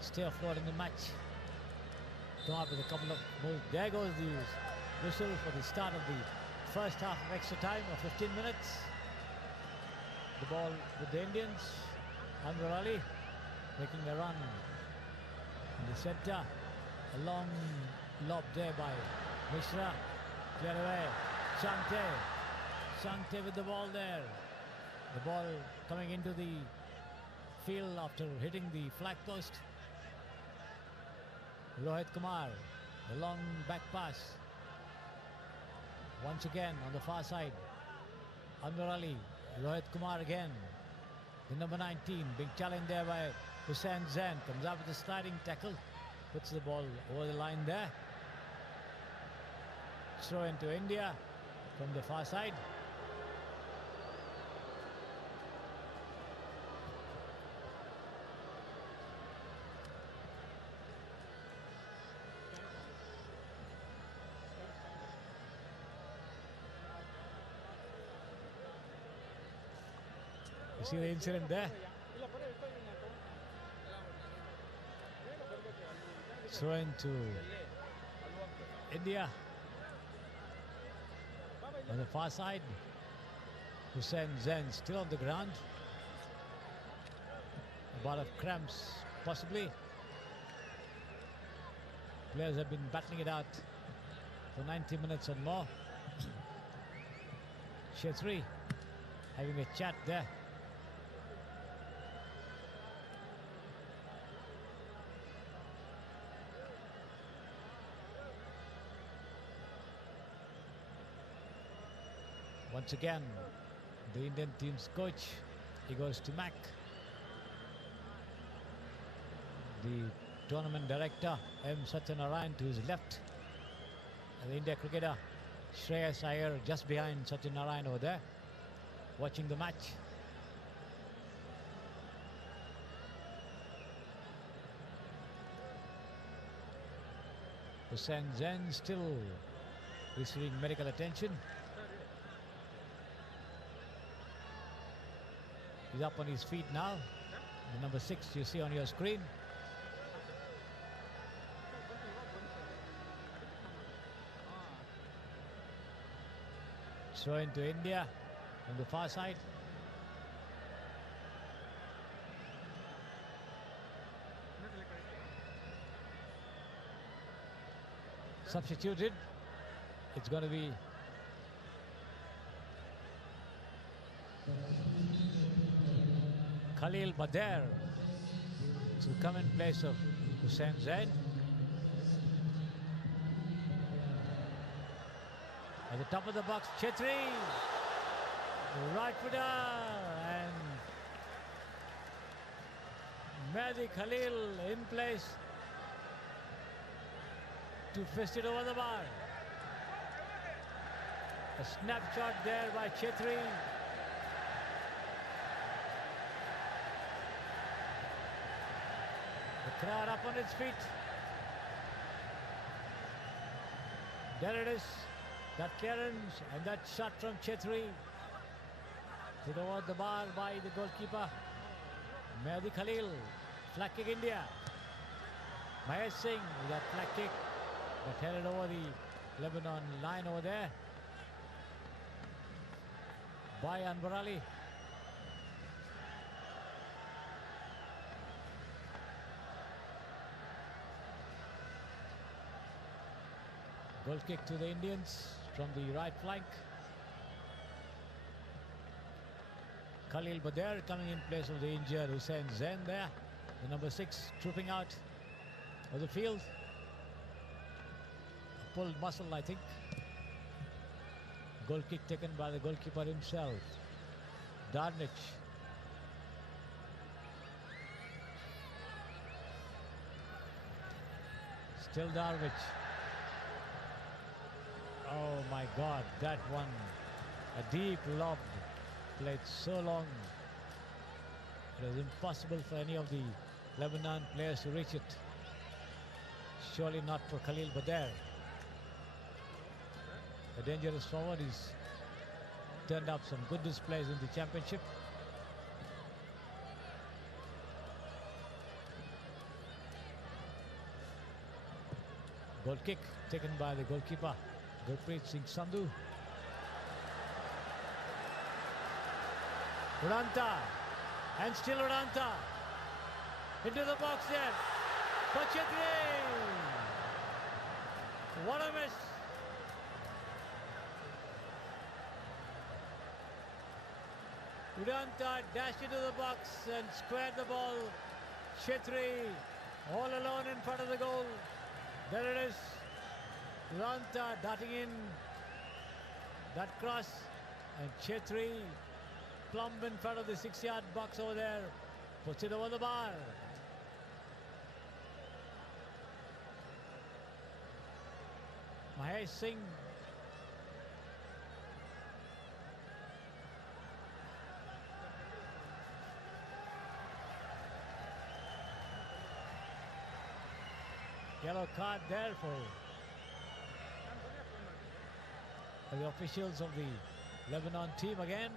stay afloat in the match. Come up with a couple of moves. There goes the whistle for the start of the first half of extra time of 15 minutes. The ball with the Indians. Anwar Ali making a run in the centre. A long lob there by Mishra. Clear away. Changte. Changte with the ball there. The ball coming into the field after hitting the flag post. Rohit Kumar. The long back pass. Once again on the far side. Anwar Ali. Rohit Kumar again. The number 19 being challenged there by Hussain Zain. Comes up with a sliding tackle. Puts the ball over the line there. Throw into India from the far side. You see the incident there? Throw into India. On the far side, Hussain Zain still on the ground. A bout of cramps, possibly. Players have been battling it out for 90 minutes and more. Chhetri having a chat there. Once again, the Indian team's coach, he goes to Mac. The tournament director, M. Satyanarayan, to his left. And the India cricketer, Shreyas Iyer, just behind Satyanarayan over there, watching the match. Hussain Zain still receiving medical attention. He's up on his feet now. The number 6 you see on your screen. Throw into India on the far side. Substituted. It's going to be Khalil Bader to come in place of Hussain Zain. At the top of the box, Chhetri, right footer, and Mehdi Khalil in place to fist it over the bar. A snapshot there by Chhetri. The crowd up on its feet. There it is. That clearance and that shot from Chhetri. Hit over the bar by the goalkeeper. Mehdi Khalil. Flag kick India. Mahesh Singh with that flag kick. That headed over the Lebanon line over there. By Anwar Ali. Goal kick to the Indians from the right flank. Khalil Bader coming in place of the injured Hussain Zain there. The number 6 trooping out of the field. A pulled muscle, I think. Goal kick taken by the goalkeeper himself, Darnich. Still Darnich. Oh my God, that one, a deep lob, played so long. It was impossible for any of the Lebanon players to reach it. Surely not for Khalil Bader. A dangerous forward. He's turned up some good displays in the championship. Goal kick taken by the goalkeeper, Gurpreet Singh Sandhu. Udanta. And still Udanta. Into the box there. For Chhetri. What a miss. Udanta dashed into the box and squared the ball. Chhetri all alone in front of the goal. There it is. Udanta darting in that cross, and Chhetri plumb in front of the 6-yard box over there. Puts it over the bar. Mahesh Singh yellow card there for the officials of the Lebanon team again.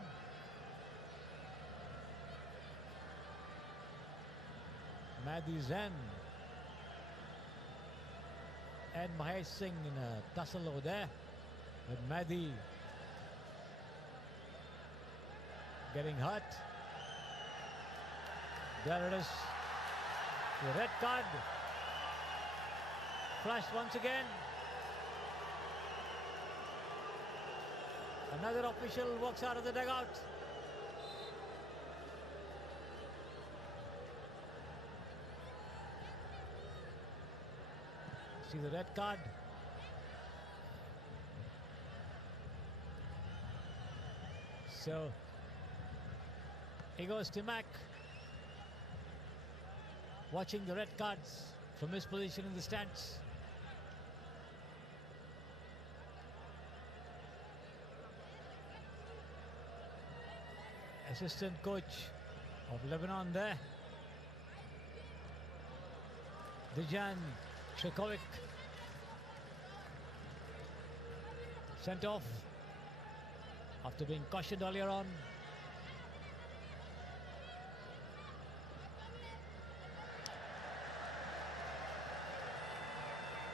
Mahdi Zen and Mahesh Singh in a tussle over there, with Mahdi getting hurt. There it is. The red card. Flashed once again. Another official walks out of the dugout. See the red card. So he goes to Mac, watching the red cards from his position in the stands. Assistant coach of Lebanon there, Dejan Trikovic, sent off after being cautioned earlier on.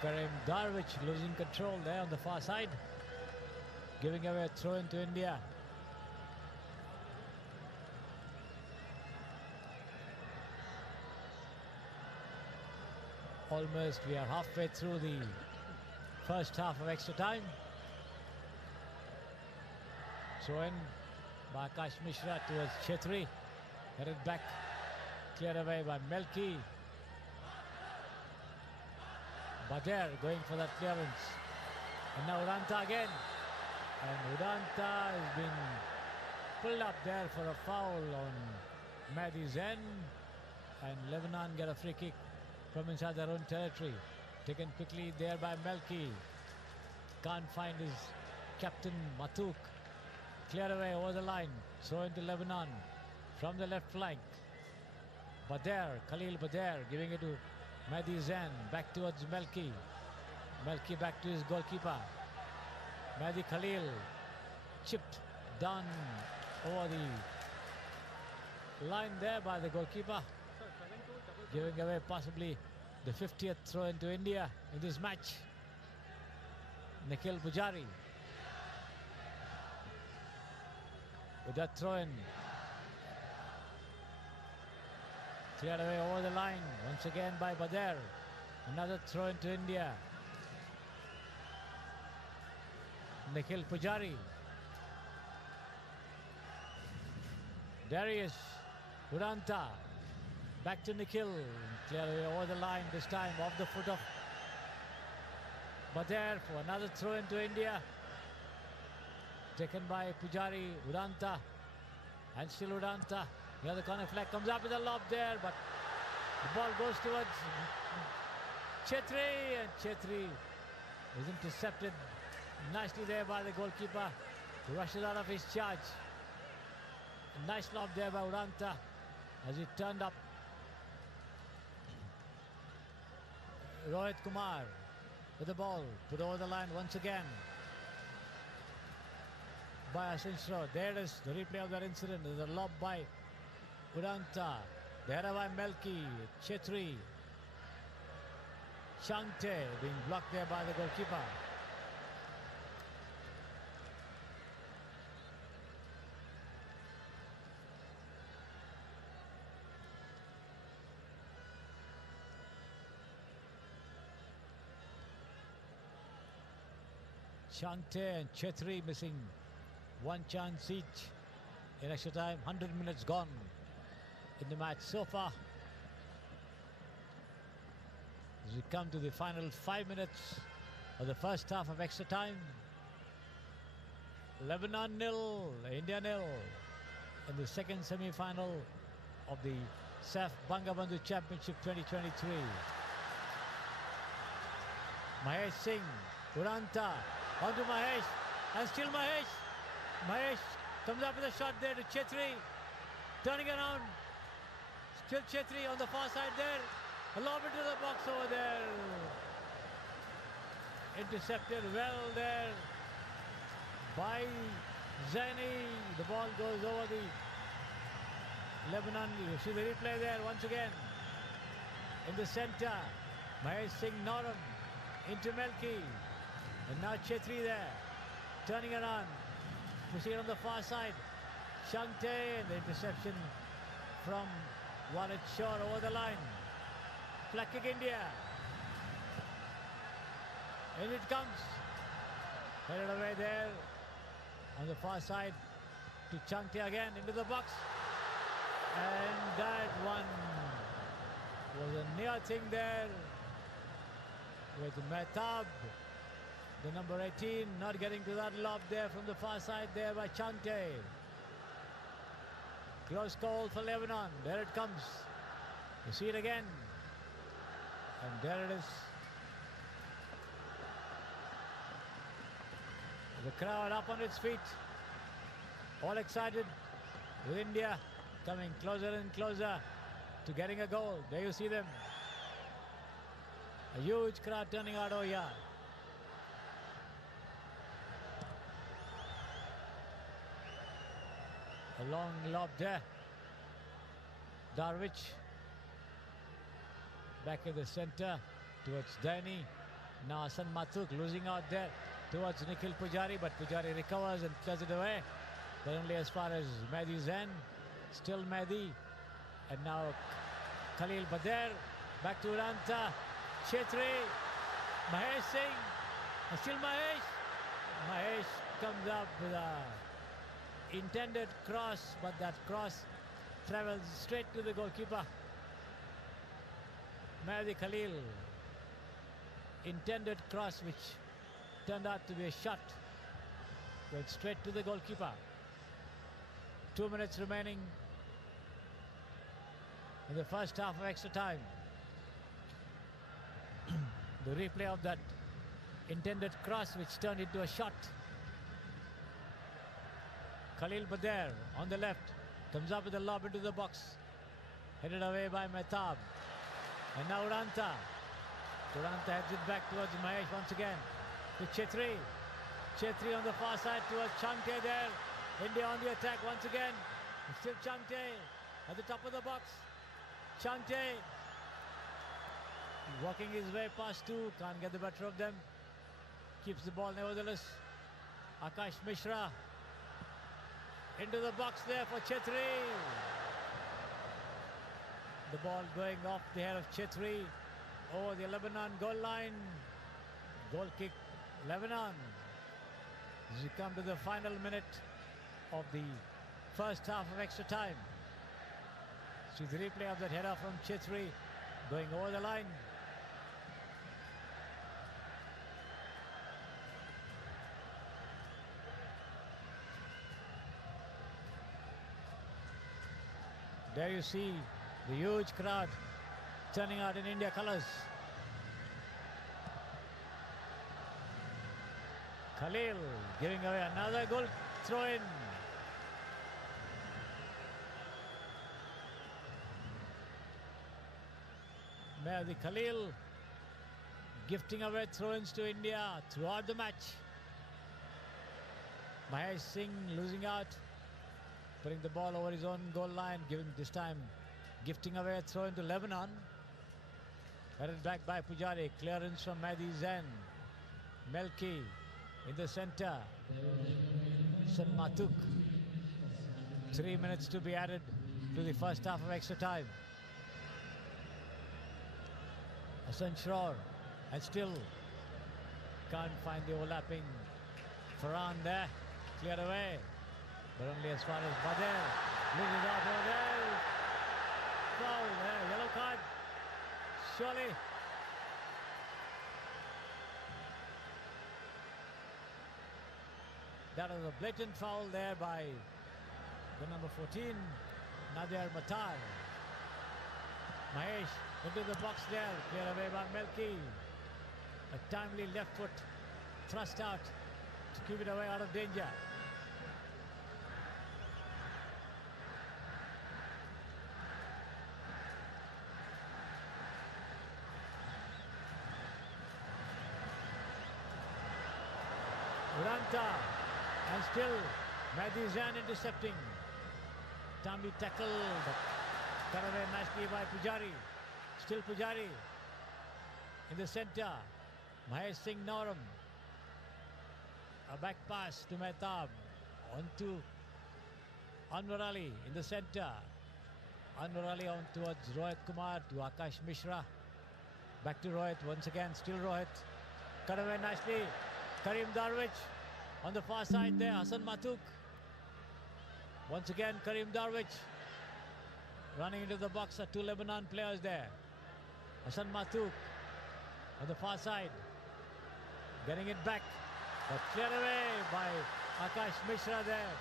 Karim Darvish losing control there on the far side, giving away a throw into India. Almost we are halfway through the first half of extra time. Throw in by Akash Mishra towards Chhetri. Headed back, cleared away by Melki. Bader going for that clearance. And now Udanta again. And Udanta has been pulled up there for a foul on Mahdi Zen. And Lebanon get a free kick from inside their own territory. Taken quickly there by Melki. Can't find his captain Matuk. Clear away over the line. Throw into Lebanon from the left flank. Bader, Khalil Bader giving it to Mahdi Zen. Back towards Melki. Melki back to his goalkeeper. Mahdi Khalil chipped down over the line there by the goalkeeper, giving away possibly the 50th throw into India in this match. Nikhil Pujari with that throw in. Cleared away over the line once again by Bader. Another throw into India. Nikhil Pujari. There he is. Udanta. Back to Nikhil. Cleared away over the line, this time off the foot of Bader for another throw into India. Taken by Pujari. Udanta. And still Udanta. Here the corner flag comes up with a lob there, but the ball goes towards Chhetri, and Chhetri is intercepted nicely there by the goalkeeper, who rushes out of his charge. A nice lob there by Udanta as he turned up. Rohit Kumar with the ball, put over the line once again by Asinsro. There is the replay of that incident. There's a lob by Udanta. There by Melki. Chhetri. Changte being blocked there by the goalkeeper. Changte and Chetri missing one chance each in extra time. 100 minutes gone in the match so far. As we come to the final 5 minutes of the first half of extra time. Lebanon 0, India 0 in the second semi-final of the SAF Bangabandhu Championship 2023. Mahesh Singh, Uranta, onto Mahesh, and still Mahesh. Mahesh comes up with a shot there to Chetri, turning around. Still Chetri on the far side there. A lob into the box over there. Intercepted well there by Zaini. The ball goes over the Lebanon. You see the replay there once again. In the center, Mahesh Singh Noran into Melki. And now Chetri there, turning around. Pushing it on the far side. Shangte, the interception from Walid Shore over the line. Flag kick India. In it comes. Headed away there on the far side to Changte again into the box. And that one was a near thing there with Mehtab, the number 18, not getting to that lob there from the far side there by Changte. Close call for Lebanon. There it comes. You see it again. And there it is. The crowd up on its feet. All excited with India coming closer and closer to getting a goal. There you see them. A huge crowd turning out over here. A long lob there. Darvish back in the center towards Daini. Now Hassan Mathuk losing out there towards Nikhil Pujari, but Pujari recovers and clears it away. But only as far as Mehdi Zain. Still Mehdi. And now Khalil Bader. Back to Uranta. Chetri. Mahesh Singh. And still Mahesh. Mahesh comes up with a intended cross, but that cross travels straight to the goalkeeper. Mehdi Khalil. Intended cross which turned out to be a shot. Went straight to the goalkeeper. 2 minutes remaining in the first half of extra time. The replay of that intended cross which turned into a shot. Khalil Bader on the left comes up with a lob into the box. Headed away by Mehtab. And now Uranta. Uranta heads it back towards Mahesh once again. To Chetri. Chetri on the far side towards Changte there. India on the attack once again. Still Changte at the top of the box. Changte walking his way past two. Can't get the better of them. Keeps the ball nevertheless. Akash Mishra into the box there for Chetri. The ball going off the head of Chetri over the Lebanon goal line. Goal kick Lebanon. As we come to the final minute of the first half of extra time. See the replay of that header from Chetri going over the line. There you see the huge crowd turning out in India colours. Khalil giving away another goal throw-in. Mehdi Khalil gifting away throw-ins to India throughout the match. Mahesh Singh losing out, putting the ball over his own goal line, giving this time gifting away a throw into Lebanon. Headed back by Pujari. Clearance from Mehdi Zain. Melki in the center. Hassan Mathuk. 3 minutes to be added to the first half of extra time. Hassan Shror, and still can't find the overlapping Farhan there, cleared away, but only as far as Badel. Loses out Badel. Foul there, yellow card. Surely. That was a blatant foul there by the number 14, Nadir Matar. Mahesh into the box there, cleared away by Melki. A timely left foot thrust out to keep it away out of danger. Uranta, and still Mehdi Zain intercepting. Timely tackle, but cut away nicely by Pujari. Still Pujari in the centre. Mahesh Singh Norum. A back pass to Mehtab. On to Anwar Ali in the centre. Anwar Ali on towards Rohit Kumar to Akash Mishra. Back to Rohit once again. Still Rohit. Cut away nicely. Karim Darwish on the far side there. Hassan Matuk. Once again Karim Darwish running into the box. Are two Lebanon players there. Hassan Matuk on the far side. Getting it back. But cleared away by Akash Mishra there.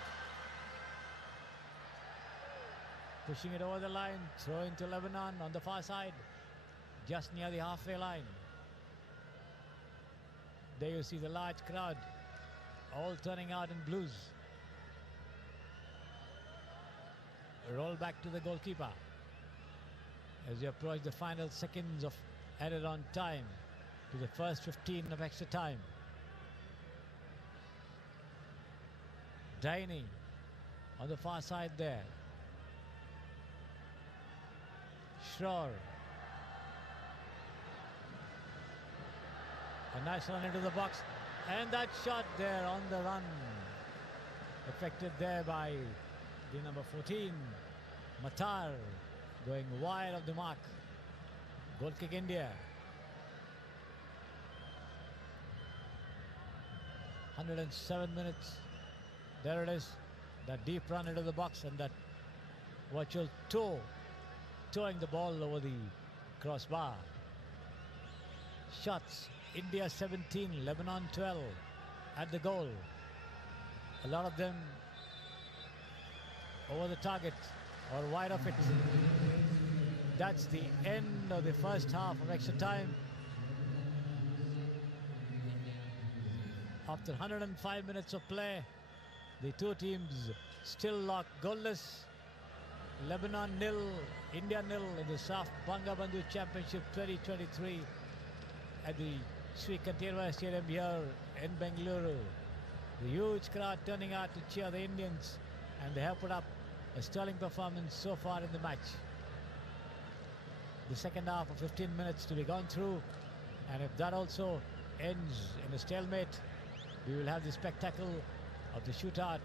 Pushing it over the line. Throw into Lebanon on the far side. Just near the halfway line. There you see the large crowd all turning out in blues. Roll back to the goalkeeper as you approach the final seconds of added on time to the first 15 of extra time. Daini on the far side there. Schroer. A nice run into the box. And that shot there on the run. Affected there by the number 14, Matar, going wide of the mark. Goal kick India. 107 minutes. There it is. That deep run into the box and that virtual toe, towing the ball over the crossbar. Shots. India 17, Lebanon 12 at the goal. A lot of them over the target or wide of it. That's the end of the first half of extra time. After 105 minutes of play, the two teams still locked goalless. Lebanon 0, India 0 in the SAF Bangabandhu Championship 2023 at the Sri Kantirwa Stadium here in Bengaluru. The huge crowd turning out to cheer the Indians, and they have put up a sterling performance so far in the match. The second half of 15 minutes to be gone through, and if that also ends in a stalemate, we will have the spectacle of the shootout,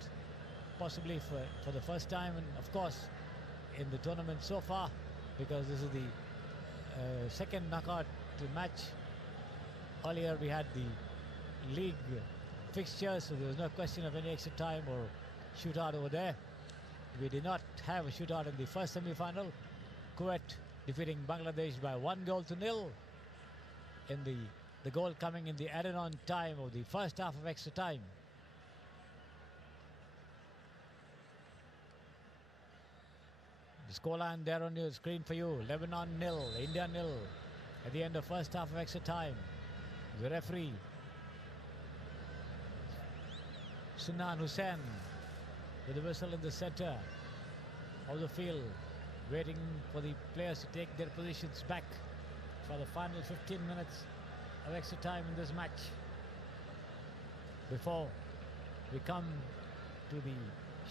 possibly for the first time, and of course in the tournament so far, because this is the second knockout match. Earlier we had the league fixtures, so there was no question of any extra time or shootout over there. We did not have a shootout in the first semi-final. Kuwait defeating Bangladesh by 1-0 in the goal coming in the added on time of the first half of extra time. The scoreline there on your screen for you. Lebanon 0, India 0 at the end of first half of extra time. The referee Sunan Hussain with the whistle in the center of the field, waiting for the players to take their positions back for the final 15 minutes of extra time in this match before we come to the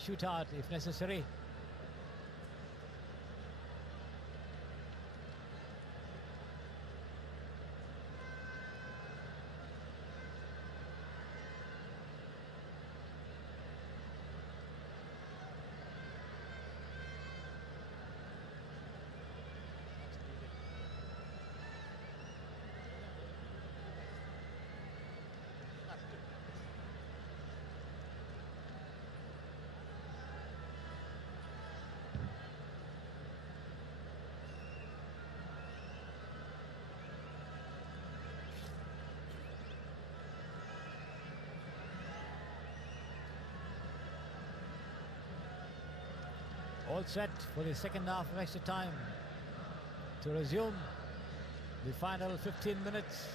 shootout if necessary. All set for the second half of extra time to resume the final 15 minutes.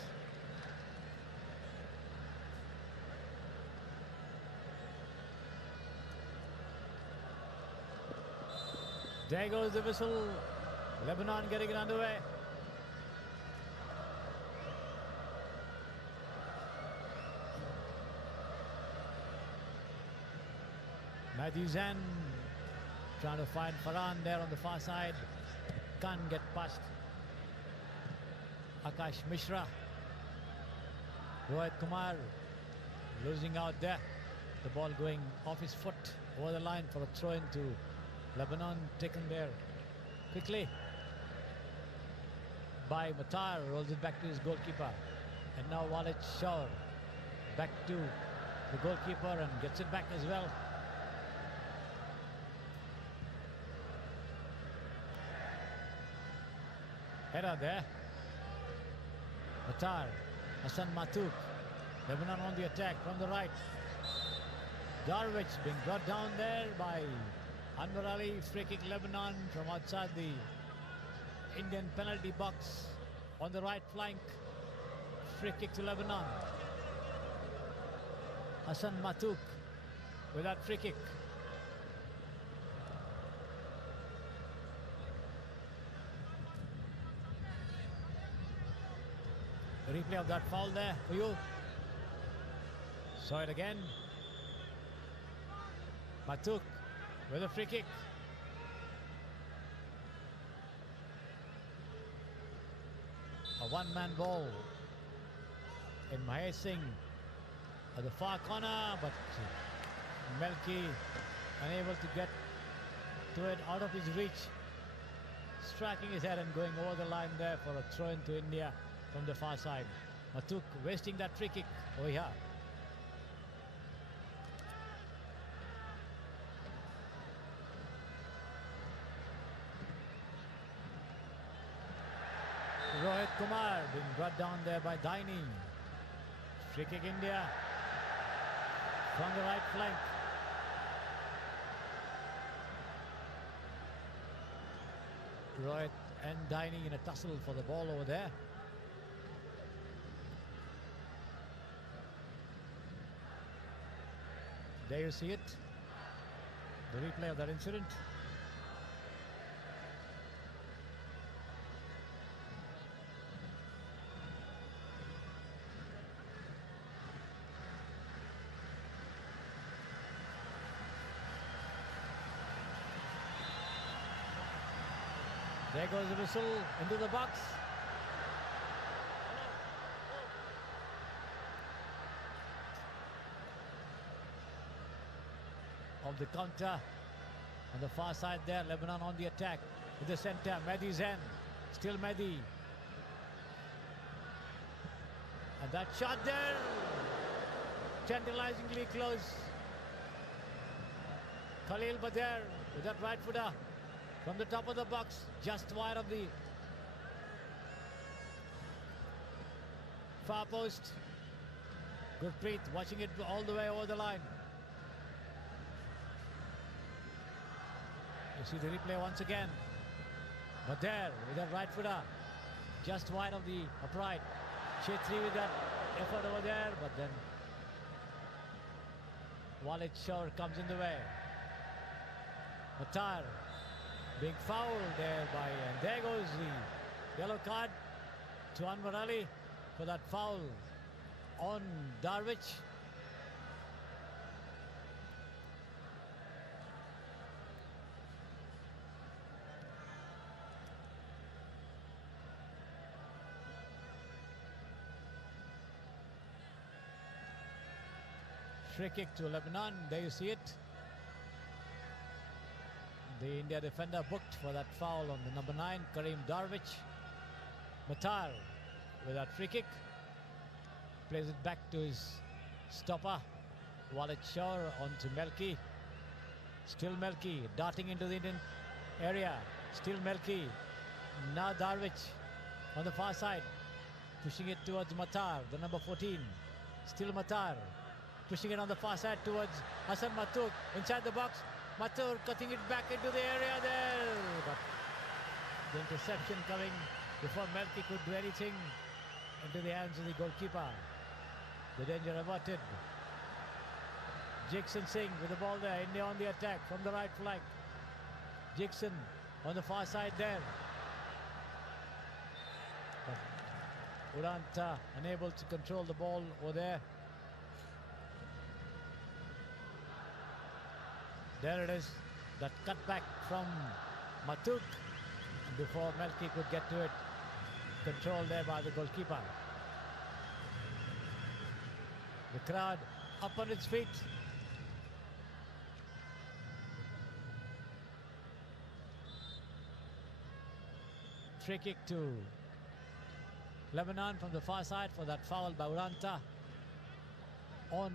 There goes the whistle. Lebanon getting it underway. Matthew Zen trying to find Farhan there on the far side. Can't get past Akash Mishra. Rohit Kumar losing out there. The ball going off his foot over the line for a throw into Lebanon, taken there quickly by Matar. Rolls it back to his goalkeeper. And now Walid Shaw back to the goalkeeper and gets it back as well. Header there. Matar, Hassan Matuk. Lebanon on the attack from the right. Darwich being brought down there by Anwar Ali. Free kick Lebanon from outside the Indian penalty box on the right flank. Free kick to Lebanon. Hassan Matuk with that free kick. The replay of that foul there for you. Saw it again. Matuk with a free kick. A one-man ball in Mahesh Singh at the far corner, but Melki unable to get to it, out of his reach, striking his head and going over the line there for a throw into India from the far side. Matuk wasting that free kick. Oh yeah. Rohit Kumar being brought down there by Daini. Free kick India from the right flank. Rohit and Daini in a tussle for the ball over there. There you see it. The replay of that incident. There goes the whistle into the box. Of the counter on the far side there. Lebanon on the attack in the center. Mehdi Zen, still Mehdi, and that shot there, tantalizingly close. Khalil Bader with that right footer from the top of the box, just wide of the far post. Gurpreet watching it all the way over the line. You see the replay once again. But there, with that right footer, just wide of the upright. Chetri with that effort over there, but then Walid Shaw comes in the way. Matar being fouled there by, and there goes the yellow card to Anwar Ali for that foul on Darwich. Free kick to Lebanon. There you see it. The India defender booked for that foul on the number 9, Karim Darwich. Matar with that free kick. Plays it back to his stopper. Walid Shaw onto Melki. Still Melki darting into the Indian area. Still Melki. Now Darwich on the far side. Pushing it towards Matar, the number 14. Still Matar. Pushing it on the far side towards Hassan Matuk. Inside the box. Mathur cutting it back into the area there. But the interception coming before Melky could do anything into the hands of the goalkeeper. The danger averted. Jigson Singh with the ball there. India on the attack from the right flank. Jigson on the far side there. But Udanta unable to control the ball over there. There it is. That cutback from Mathur before Melky could get to it. Controlled there by the goalkeeper. The crowd up on its feet. Free kick to Lebanon from the far side for that foul by Udanta on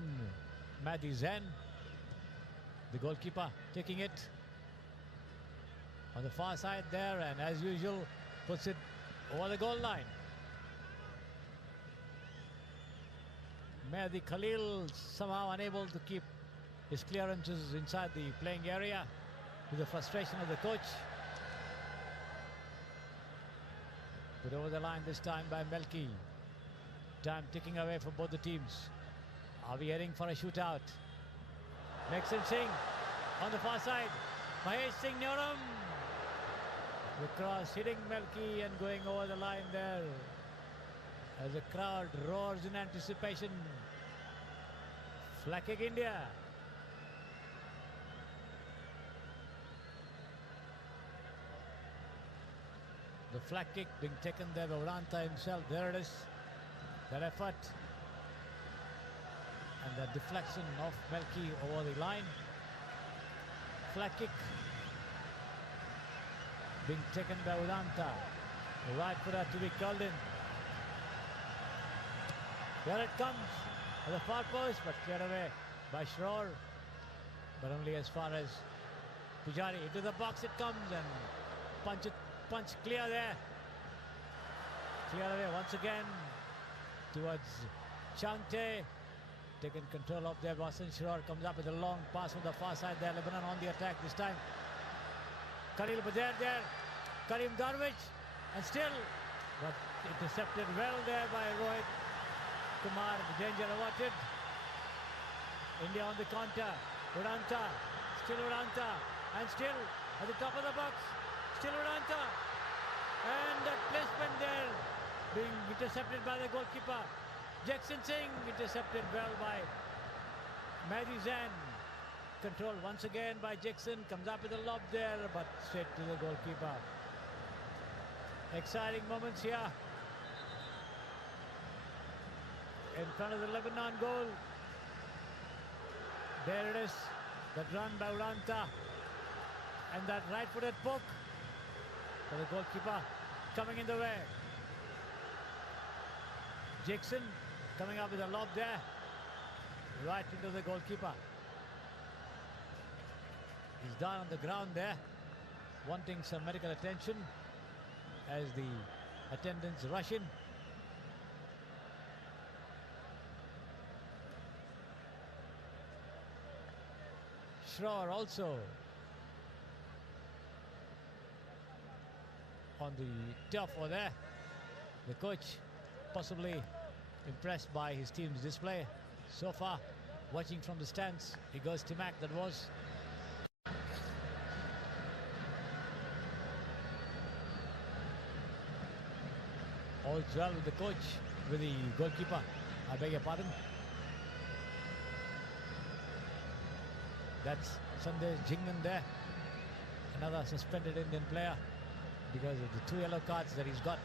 Mehdi Zain. The goalkeeper taking it on the far side there, and as usual puts it over the goal line. Mehdi Khalil somehow unable to keep his clearances inside the playing area to the frustration of the coach. Put over the line this time by Melky. Time ticking away for both the teams. Are we heading for a shootout? Mexen Singh on the far side. Mahesh Singh Neoram. The cross hitting Melky and going over the line there. As the crowd roars in anticipation. Flag kick India. The flag kick being taken there by Udanta himself. There it is. That effort. And the deflection of Melky over the line. Flag kick being taken by Udanta. The right footer to be curled in. There it comes at the far post, but cleared away by Schroer. But only as far as Pujari. Into the box it comes and punch clear there. Clear away once again towards Changte. Taken control of there. Wasan Schroer comes up with a long pass on the far side there. Lebanon on the attack this time. Khalil Bazair there. Karim Darwish. And still, but intercepted well there by Rohit Kumar. The danger averted. India on the counter. Udanta. Still Udanta. And still at the top of the box. Still Udanta. And that placement there being intercepted by the goalkeeper. Jackson Singh intercepted well by Mehdi Zain. Controlled once again by Jackson. Comes up with a lob there, but straight to the goalkeeper. Exciting moments here. In front of the Lebanon goal. There it is. That run by Udanta. And that right-footed poke for the goalkeeper coming in the way. Jackson coming up with a lob there. Right into the goalkeeper. He's down on the ground there, wanting some medical attention as the attendants rush in. Schroer also on the turf over there. The coach possibly impressed by his team's display so far. Watching from the stands, he goes Timac, that was. All's well with the coach, with the goalkeeper. I beg your pardon. That's Sandesh Jhingan there. Another suspended Indian player because of the 2 yellow cards that he's got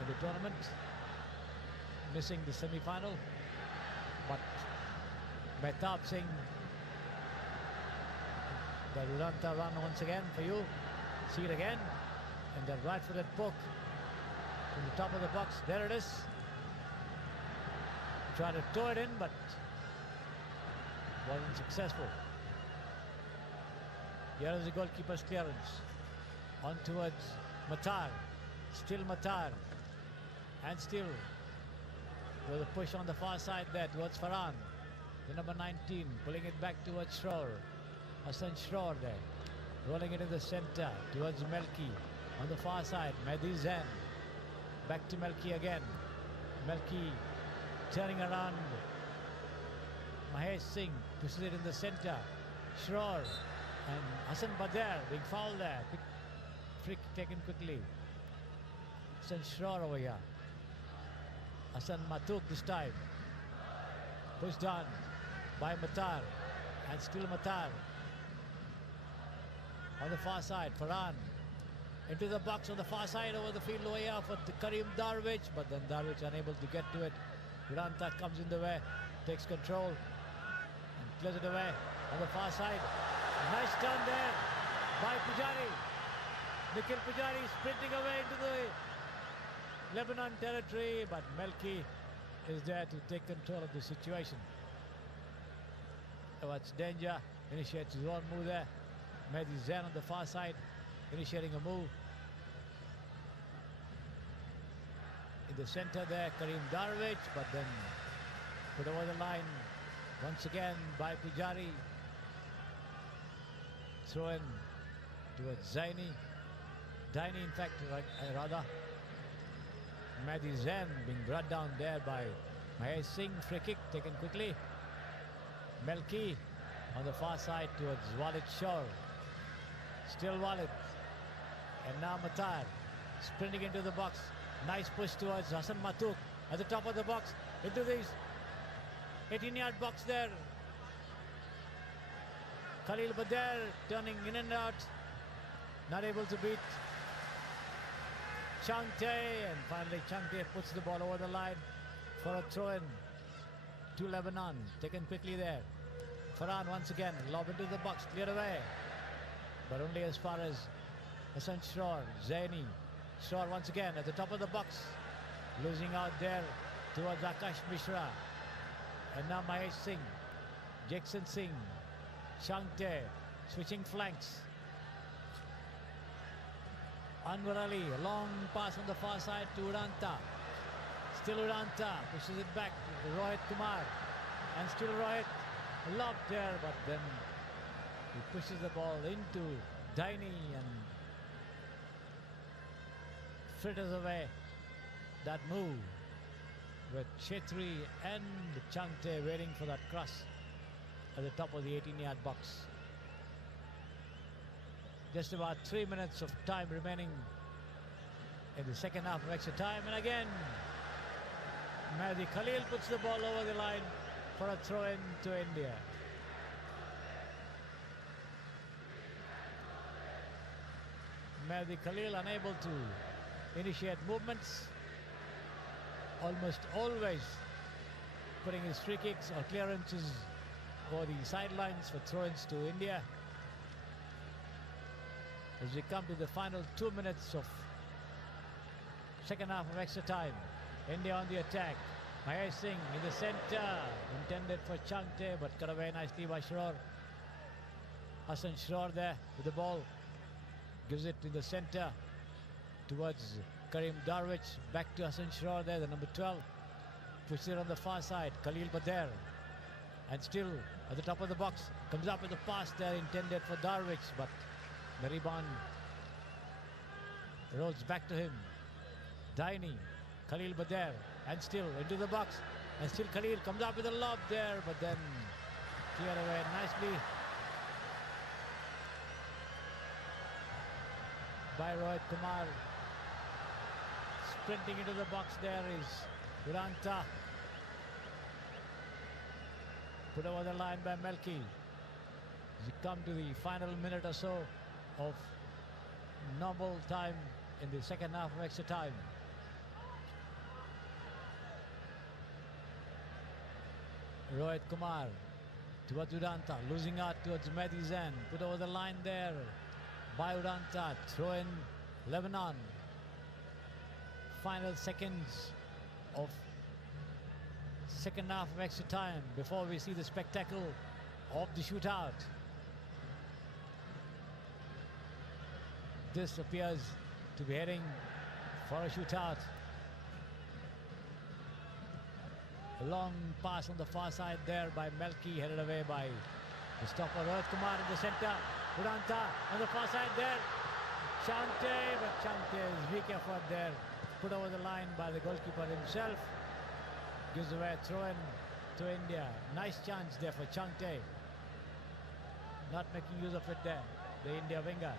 in the tournament. Missing the semi-final. But Mehtab Singh, the Udanta run once again for you. See it again. And that right-footed poke from the top of the box. There it is. Trying to tow it in, but wasn't successful. Here is the goalkeeper's clearance. On towards Matar. Still Matar. And still with a push on the far side there towards Farhan. The number 19, pulling it back towards Schroer. Hassan Schroer there. Rolling it in the center towards Melki. On the far side, Mehdi Zain. Back to Melki again. Melki turning around. Mahesh Singh pushes it in the center. Schroer and Hassan Bader being fouled there. Quick free taken quickly. Hassan Schroer over here. Hassan Matuk this time. Pushed on by Matar. And still Matar. On the far side, Farhan. Into the box on the far side over the field over here for Karim Darwish. But then Darwish unable to get to it. Duranta comes in the way. Takes control. And clears it away. On the far side. Nice turn there by Pujari. Nikhil Pujari sprinting away into the Lebanon territory. But Melki is there to take control of the situation. What's danger? Initiates his own move there. Mehdi Zain on the far side, initiating a move. In the center there, Karim Darwish, but then put over the line once again by Pujari. Throw in towards Zaini. Daini, in fact, rather. Mehdi Zain being brought down there by Mahesh Singh. Free kick taken quickly. Melki on the far side towards Walid Shore. Still Walid. And now Matar sprinting into the box. Nice push towards Hassan Matuk at the top of the box. Into this 18-yard box there. Khalil Bader turning in and out. Not able to beat Changte. And finally Changte puts the ball over the line for a throw-in to Lebanon. Taken quickly there. Farhan once again. Lob into the box. Cleared away. But only as far as Hassan Schroer, Zaini. Schroer once again at the top of the box. Losing out there towards Akash Mishra. And now Mahesh Singh. Jackson Singh. Changte switching flanks. Anwar Ali, a long pass on the far side to Uranta. Still Uranta pushes it back to Rohit Kumar. And still Rohit. Lob there, but then he pushes the ball into Daini and fritters away that move with Chetri and Changte waiting for that cross at the top of the 18-yard box. Just about 3 minutes of time remaining in the second half of extra time. And again, Mehdi Khalil puts the ball over the line for a throw-in to India. Mehdi Khalil unable to initiate movements. Almost always putting his free kicks or clearances over the sidelines for throw-ins to India. As we come to the final 2 minutes of second half of extra time. India on the attack. Mahesh Singh in the center. Intended for Changte, but cut away nicely by Schroer. Hassan Schroer there with the ball. Gives it in the center towards Karim Darwish. Back to Hassan Schroer there, the number 12. Pushes it on the far side. Khalil Bader. And still at the top of the box. Comes up with a pass there intended for Darwish, but the rebound rolls back to him. Daini. Khalil Bader. And still into the box. And still Khalil comes up with a lob there, but then cleared away nicely by Rohit Kumar. Sprinting into the box there is Duranta. Put over the line by Melki. As we come to the final minute or so of normal time in the second half of extra time. Rohit Kumar towards Duranta, losing out towards Mehdi Zain. Put over the line there by Duranta. Throw in Lebanon. Final seconds of second half of extra time before we see the spectacle of the shootout. This appears to be heading for a shootout. Long pass on the far side there by Melki, headed away by the stopper Rohit Kumar in the centre. Udanta on the far side there. Chante, but Chante's weak effort there. Put over the line by the goalkeeper himself. Gives away a throw-in to India. Nice chance there for Chante. Not making use of it there, the India winger.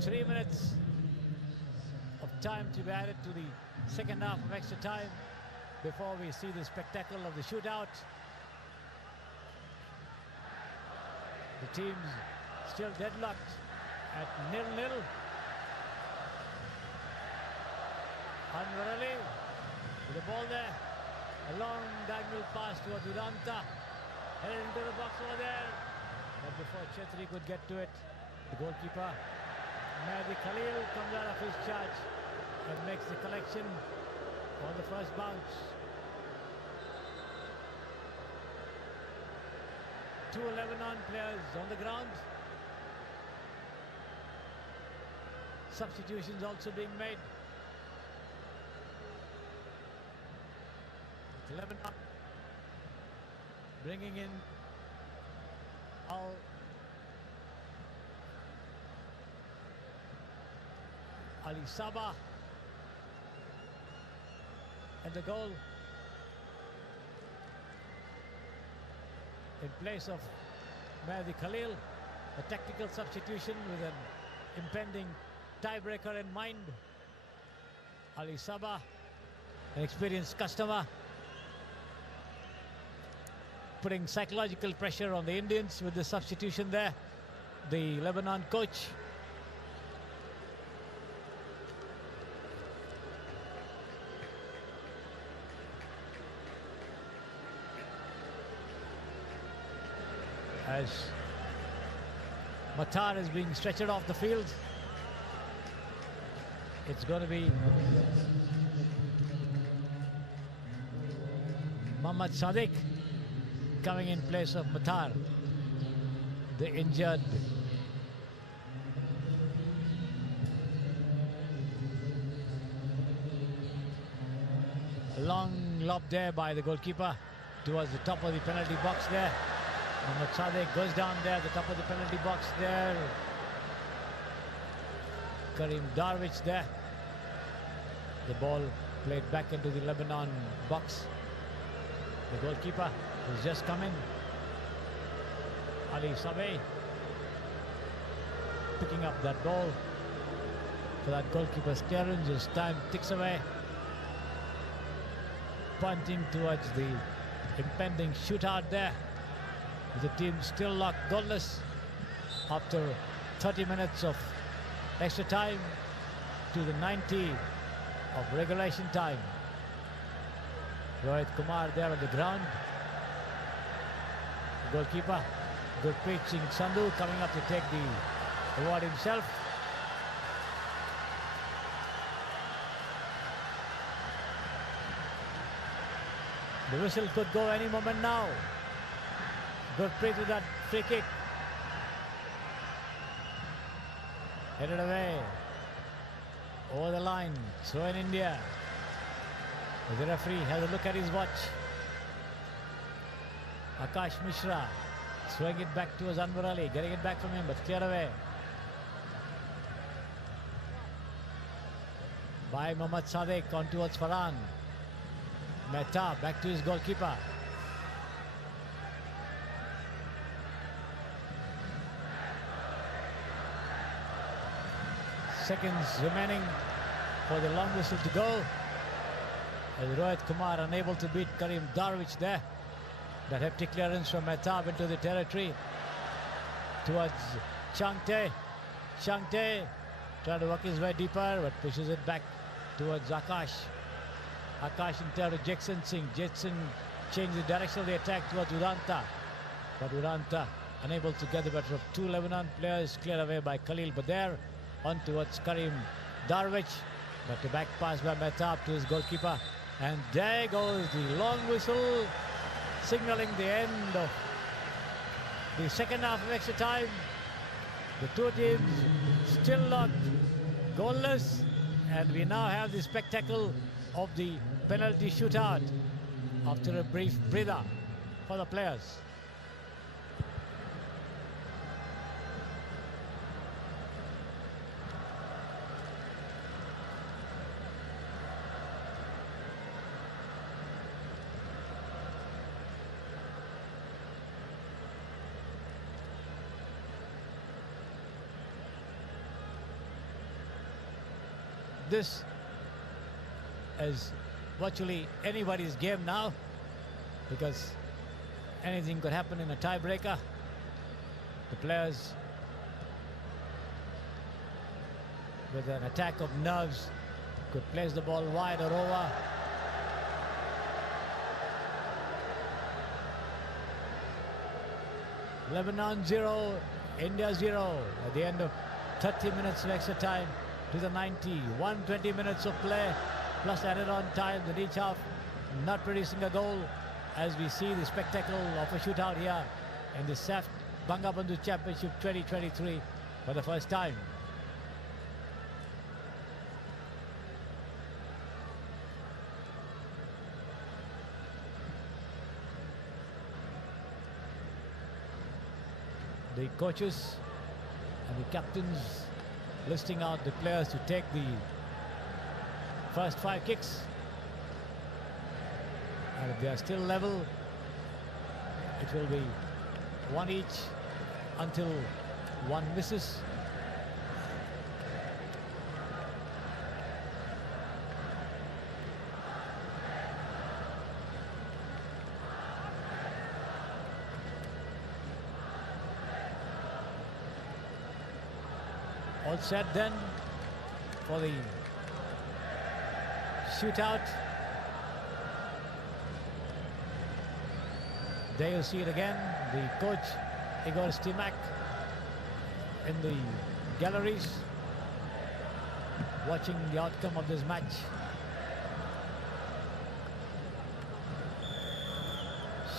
Three minutes of time to be added to the second half of extra time before we see the spectacle of the shootout. The teams still deadlocked at 0-0. Anwar Ali with the ball there. A long diagonal pass towards Udanta. Headed into the box over there. But before Chetri could get to it, the goalkeeper, Mehdi Khalil, comes out of his charge and makes the collection on the first bounce. 2 Lebanon players on the ground. Substitutions also being made. Lebanon bringing in Ali Sabah and the goal in place of Mehdi Khalil. A tactical substitution with an impending tiebreaker in mind. Ali Sabah, an experienced customer, putting psychological pressure on the Indians with the substitution there. The Lebanon coach. As Matar is being stretchered off the field. It's going to be Mohammad Sadiq coming in place of Matar, the injured long lob there by the goalkeeper towards the top of the penalty box there. Mohammad Sadiq goes down there at the top of the penalty box there. Karim Darwish there. The ball played back into the Lebanon box. The goalkeeper has just come in. Ali Sabah picking up that ball for that goalkeeper's clearance as time ticks away. Punting towards the impending shootout there. The team still locked goalless after 30 minutes of extra time to the 90 of regulation time. Rohit Kumar there on the ground. Goalkeeper Gurpreet Singh Sandhu coming up to take the award himself. The whistle could go any moment now. Gurpreet with that free kick. Headed away. Over the line. Throw in India. The referee has a look at his watch. Akash Mishra throwing it back towards Anwar Ali. Getting it back from him, but cleared away by Mohammad Sadiq on towards Farhan. Mehta back to his goalkeeper. Seconds remaining for the long whistle to go. As Rohit Kumar unable to beat Karim Darwish there. That hefty clearance from Mehtab into the territory towards Changte. Changte trying to work his way deeper, but pushes it back towards Akash. Akash in turn to Jackson Singh. Jackson changed the direction of the attack towards Udanta. But Udanta unable to get the better of two Lebanon players, cleared away by Khalil Bader. On towards Karim Darwish, but the back pass by Mehtab to his goalkeeper, and there goes the long whistle signaling the end of the second half of extra time. The two teams still locked goalless And we now have the spectacle of the penalty shootout after a brief breather for the players. This is virtually anybody's game now, because anything could happen in a tiebreaker. The players, with an attack of nerves, could place the ball wide or over. Lebanon 0, India 0 at the end of 30 minutes of extra time to the 90. 120 minutes of play plus added on time in each half, not producing a goal, as we see the spectacle of a shootout here in the SAF Bangabandhu Championship 2023 for the first time. The coaches and the captains listing out the players to take the first 5 kicks, and if they are still level, it will be 1 each until one misses. All set then for the shootout. There you see it again, the coach Igor Stimac in the galleries watching the outcome of this match.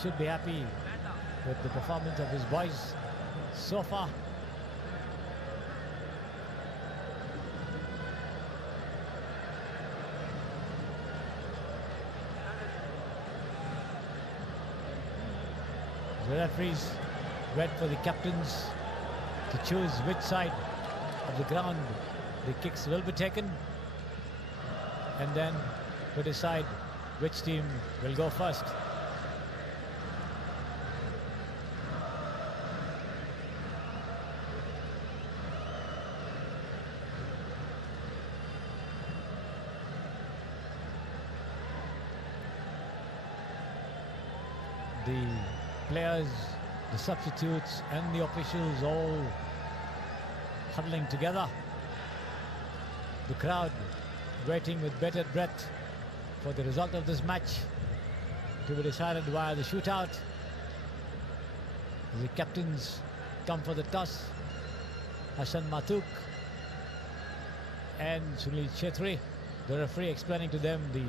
Should be happy with the performance of his boys so far. The referees wait for the captains to choose which side of the ground the kicks will be taken, and then to decide which team will go first. The players, the substitutes and the officials all huddling together. The crowd waiting with bated breath for the result of this match to be decided via the shootout. The captains come for the toss. Hassan Matuk and Sunil Chetri, the referee explaining to them the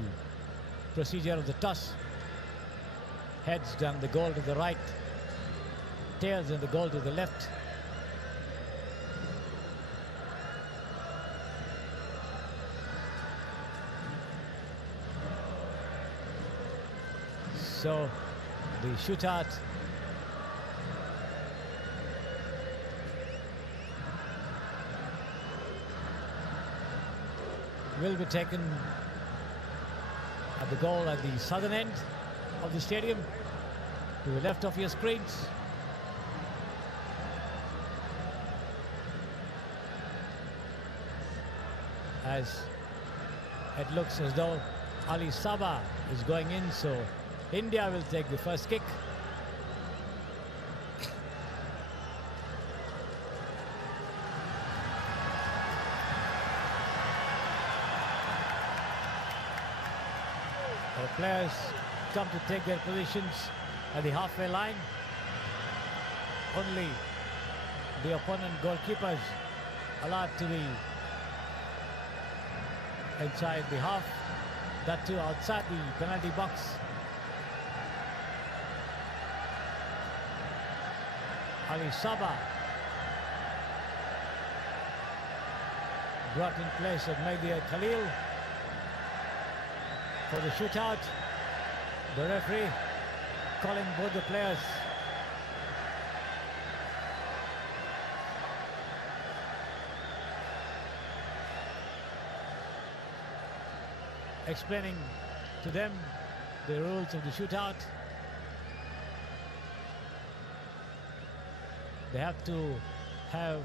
procedure of the toss. Heads down the goal to the right, tails in the goal to the left. So the shootout will be taken at the goal at the southern end of the stadium, to the left of your screens. As it looks as though Ali Saba is going in, so India will take the first kick. The players come to take their positions at the halfway line. Only the opponent goalkeepers allowed to be inside the half, that too outside the penalty box. Ali Saba brought in place of Mehdi Khalil for the shootout. The referee calling both the players. Explaining to them the rules of the shootout. They have to have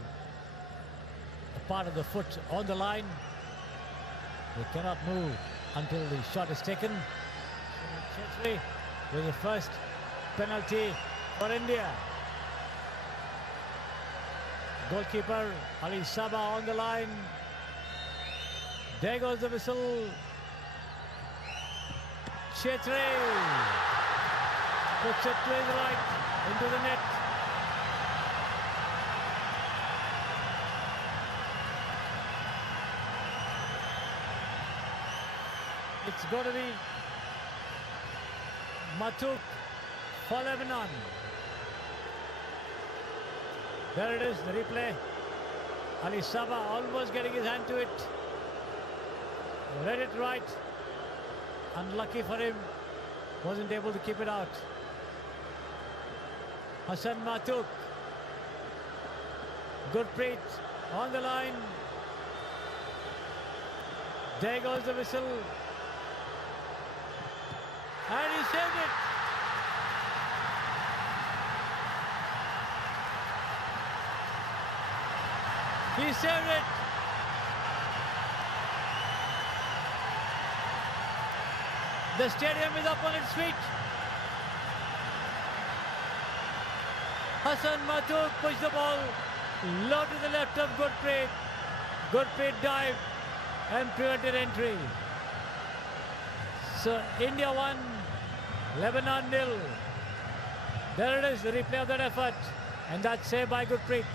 a part of the foot on the line. They cannot move until the shot is taken. Chhetri with the first penalty for India. Goalkeeper Ali Saba on the line. There goes the whistle. Chhetri puts it to his right into the net. It's going to be Matuk for Lebanon. There it is, the replay. Ali Saba almost getting his hand to it. Read it right. Unlucky for him. Wasn't able to keep it out. Hassan Matuk. Gurpreet on the line. There goes the whistle. And he saved it. He saved it. The stadium is up on its feet. Hassan Matuk pushed the ball low to the left of Gurpreet. Gurpreet dived and prevented entry. So India 1, Lebanon 0. There it is, the replay of that effort. And that's saved by Gurpreet.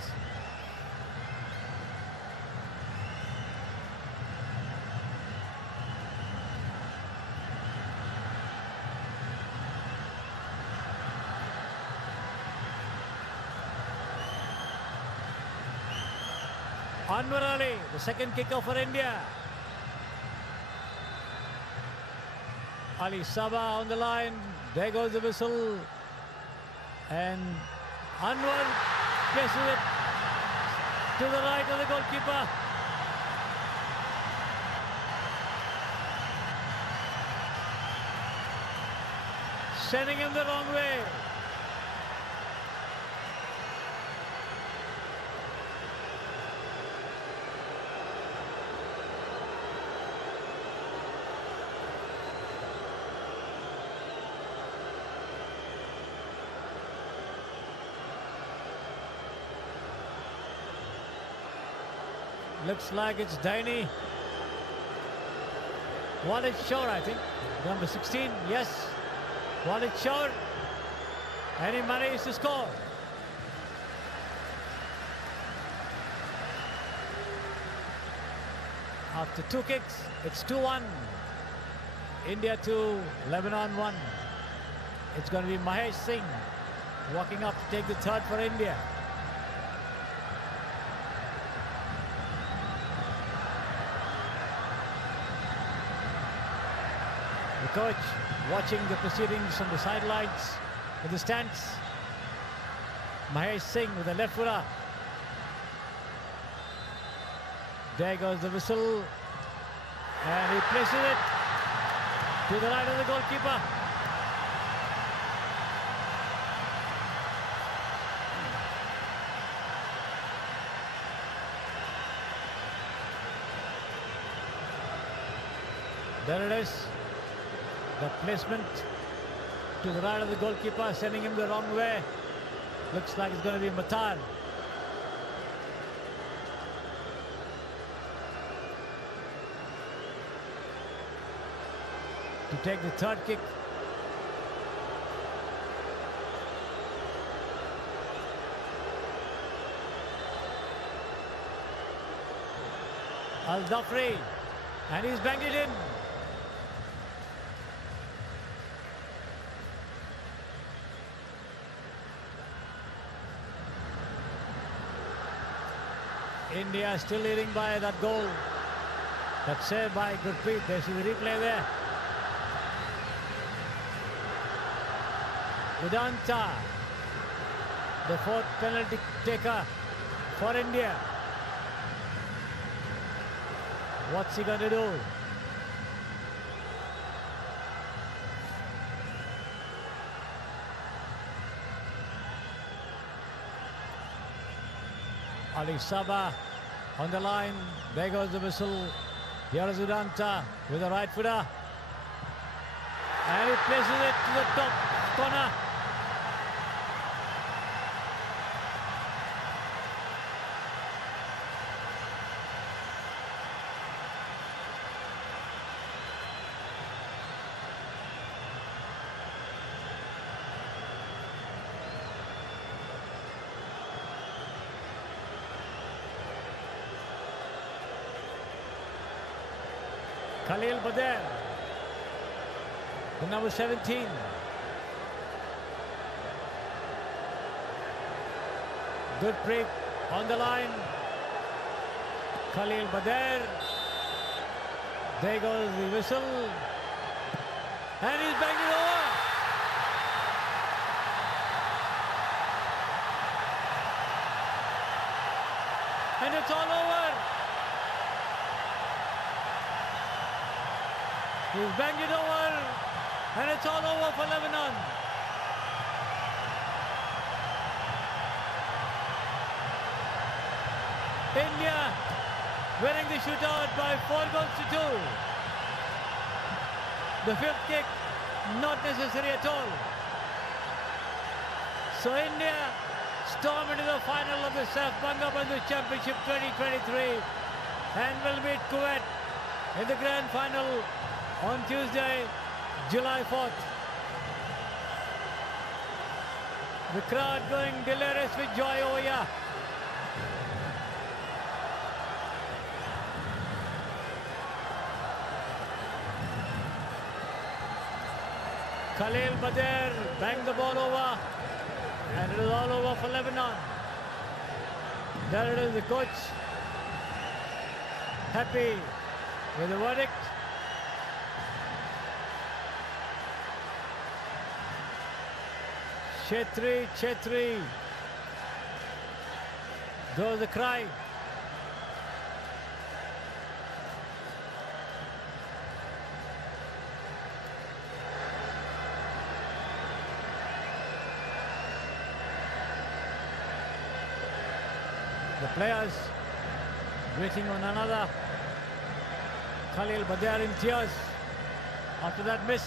Anwar Ali, the second kicker for India. Ali Saba on the line. There goes the whistle. And Anwar places it to the right of the goalkeeper. Sending him the wrong way. Looks like it's Daini. Walid Shore, I think. Number 16, yes. Walid Shore. And he managed to score. After two kicks, it's 2-1. India 2, Lebanon 1. It's going to be Mahesh Singh walking up to take the third for India. The coach watching the proceedings from the sidelines in the stands. Mahesh Singh with the left footer. There goes the whistle. And he places it to the right of the goalkeeper. There it is. The placement to the right of the goalkeeper, sending him the wrong way. Looks like it's going to be Matar. To take the third kick. Al-Dhafri, and he's banged it in. India still leading by that goal. That save by Gurpreet. There's the replay there. Udanta, the fourth penalty taker for India. What's he going to do? Ali Sabah on the line. There goes the whistle. Here is Udanta with the right footer. And he places it to the top corner. Khalil Bader, the number 17. Gurpreet on the line. Khalil Bader. There goes the whistle. And he's banging it over. And it's all over. He's banged it over, and it's all over for Lebanon. India winning the shootout by 4 goals to 2. The fifth kick, not necessary at all. So India storm into the final of the SAF Bangabandhu Championship 2023 and will meet Kuwait in the grand final on Tuesday, July 4th. The crowd going delirious with joy over here. Khalil Bader banged the ball over, and it is all over for Lebanon. There it is, the coach happy with the verdict. Chetri, goes the cry. The players greeting one another. Khalil Bader in tears after that miss.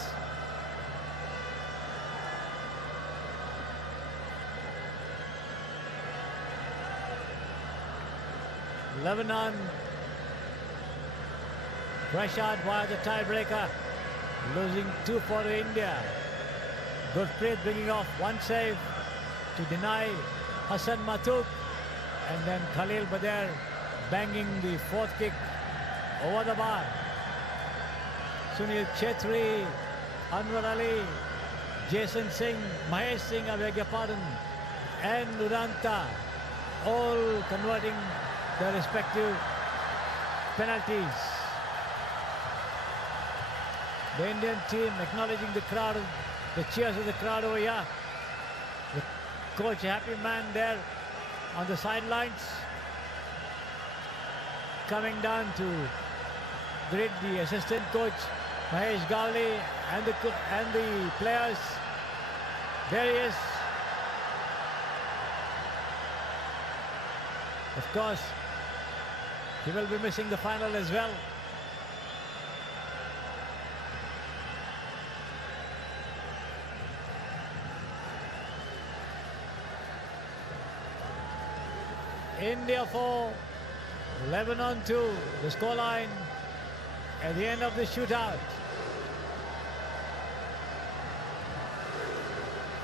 Lebanon pressured via the tiebreaker, losing 2-4 to India. Gurpreet bringing off one save to deny Hassan Matuk, and then Khalil Bader banging the fourth kick over the bar. Sunil Chetri, Anwar Ali, Jason Singh, Mahesh Singh, I beg your pardon, and Udanta all converting their respective penalties. The Indian team acknowledging the crowd, the cheers of the crowd over here. The coach, a happy man there on the sidelines, coming down to greet the assistant coach Mahesh Gavli and the players. There he is. Of course, he will be missing the final as well. India 4, Lebanon 2, the scoreline at the end of the shootout.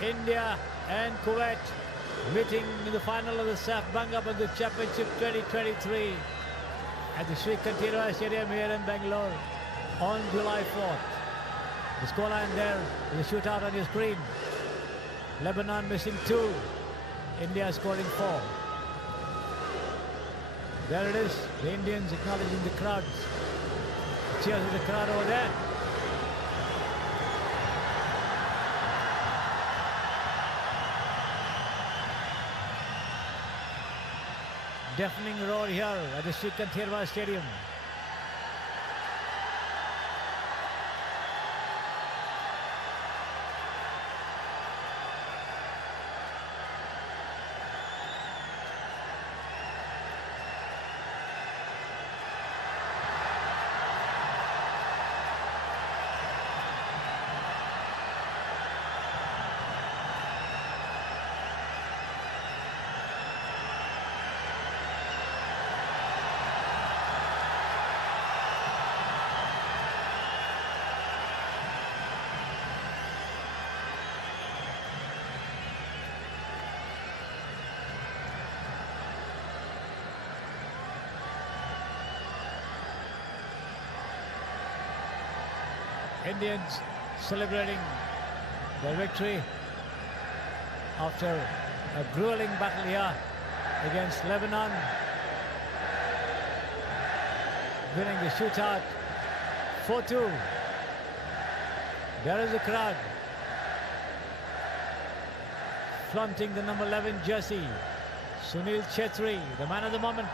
India and Kuwait meeting in the final of the SAF Bangabandhu Championship 2023 at the Sri Kantiraj Stadium here in Bangalore on July 4th. The scoreline there, the shootout on your screen. Lebanon missing 2, India scoring 4. There it is. The Indians acknowledging the crowds. Cheers to the crowd over there. Deafening roar here at the Sri Kanthirwa Stadium. Indians celebrating their victory after a grueling battle here against Lebanon, winning the shootout 4-2. There is the crowd flaunting the number 11 jersey. Sunil Chhetri, the man of the moment.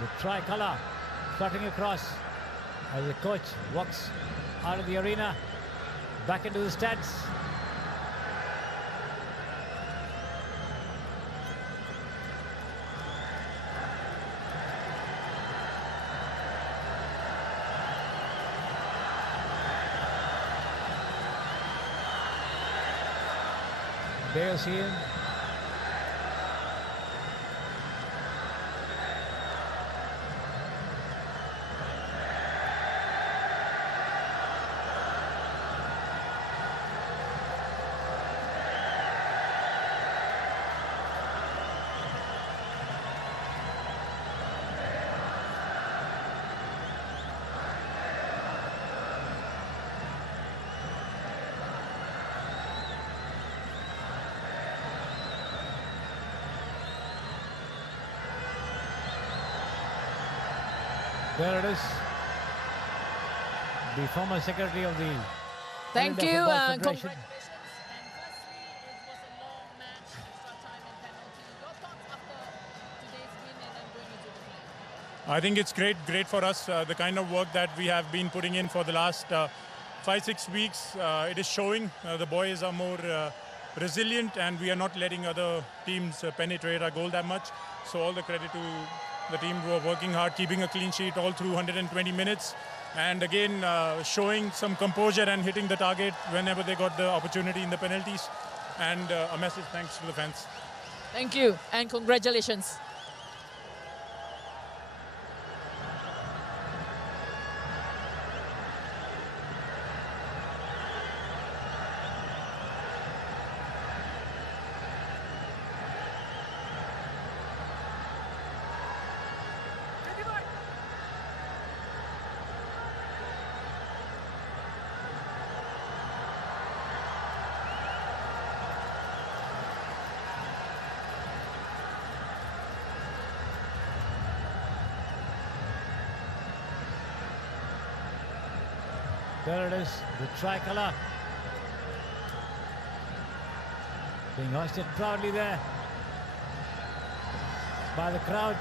The tricolour flutting across as the coach walks out of the arena, back into the stands. Beosian. There it is. The former secretary of the Thank India you Football and Federation. congratulations. And firstly, it was a long match, extra time and penalty. Your thoughts after today's win and then going into the play? I think it's great for us. The kind of work that we have been putting in for the last 5-6 weeks, it is showing. The boys are more resilient, and we are not letting other teams penetrate our goal that much. So all the credit to the team who are working hard, keeping a clean sheet all through 120 minutes. And again, showing some composure and hitting the target whenever they got the opportunity in the penalties. And a massive thanks to the fans. Thank you and congratulations. There it is, the tricolour being hoisted proudly there by the crowd.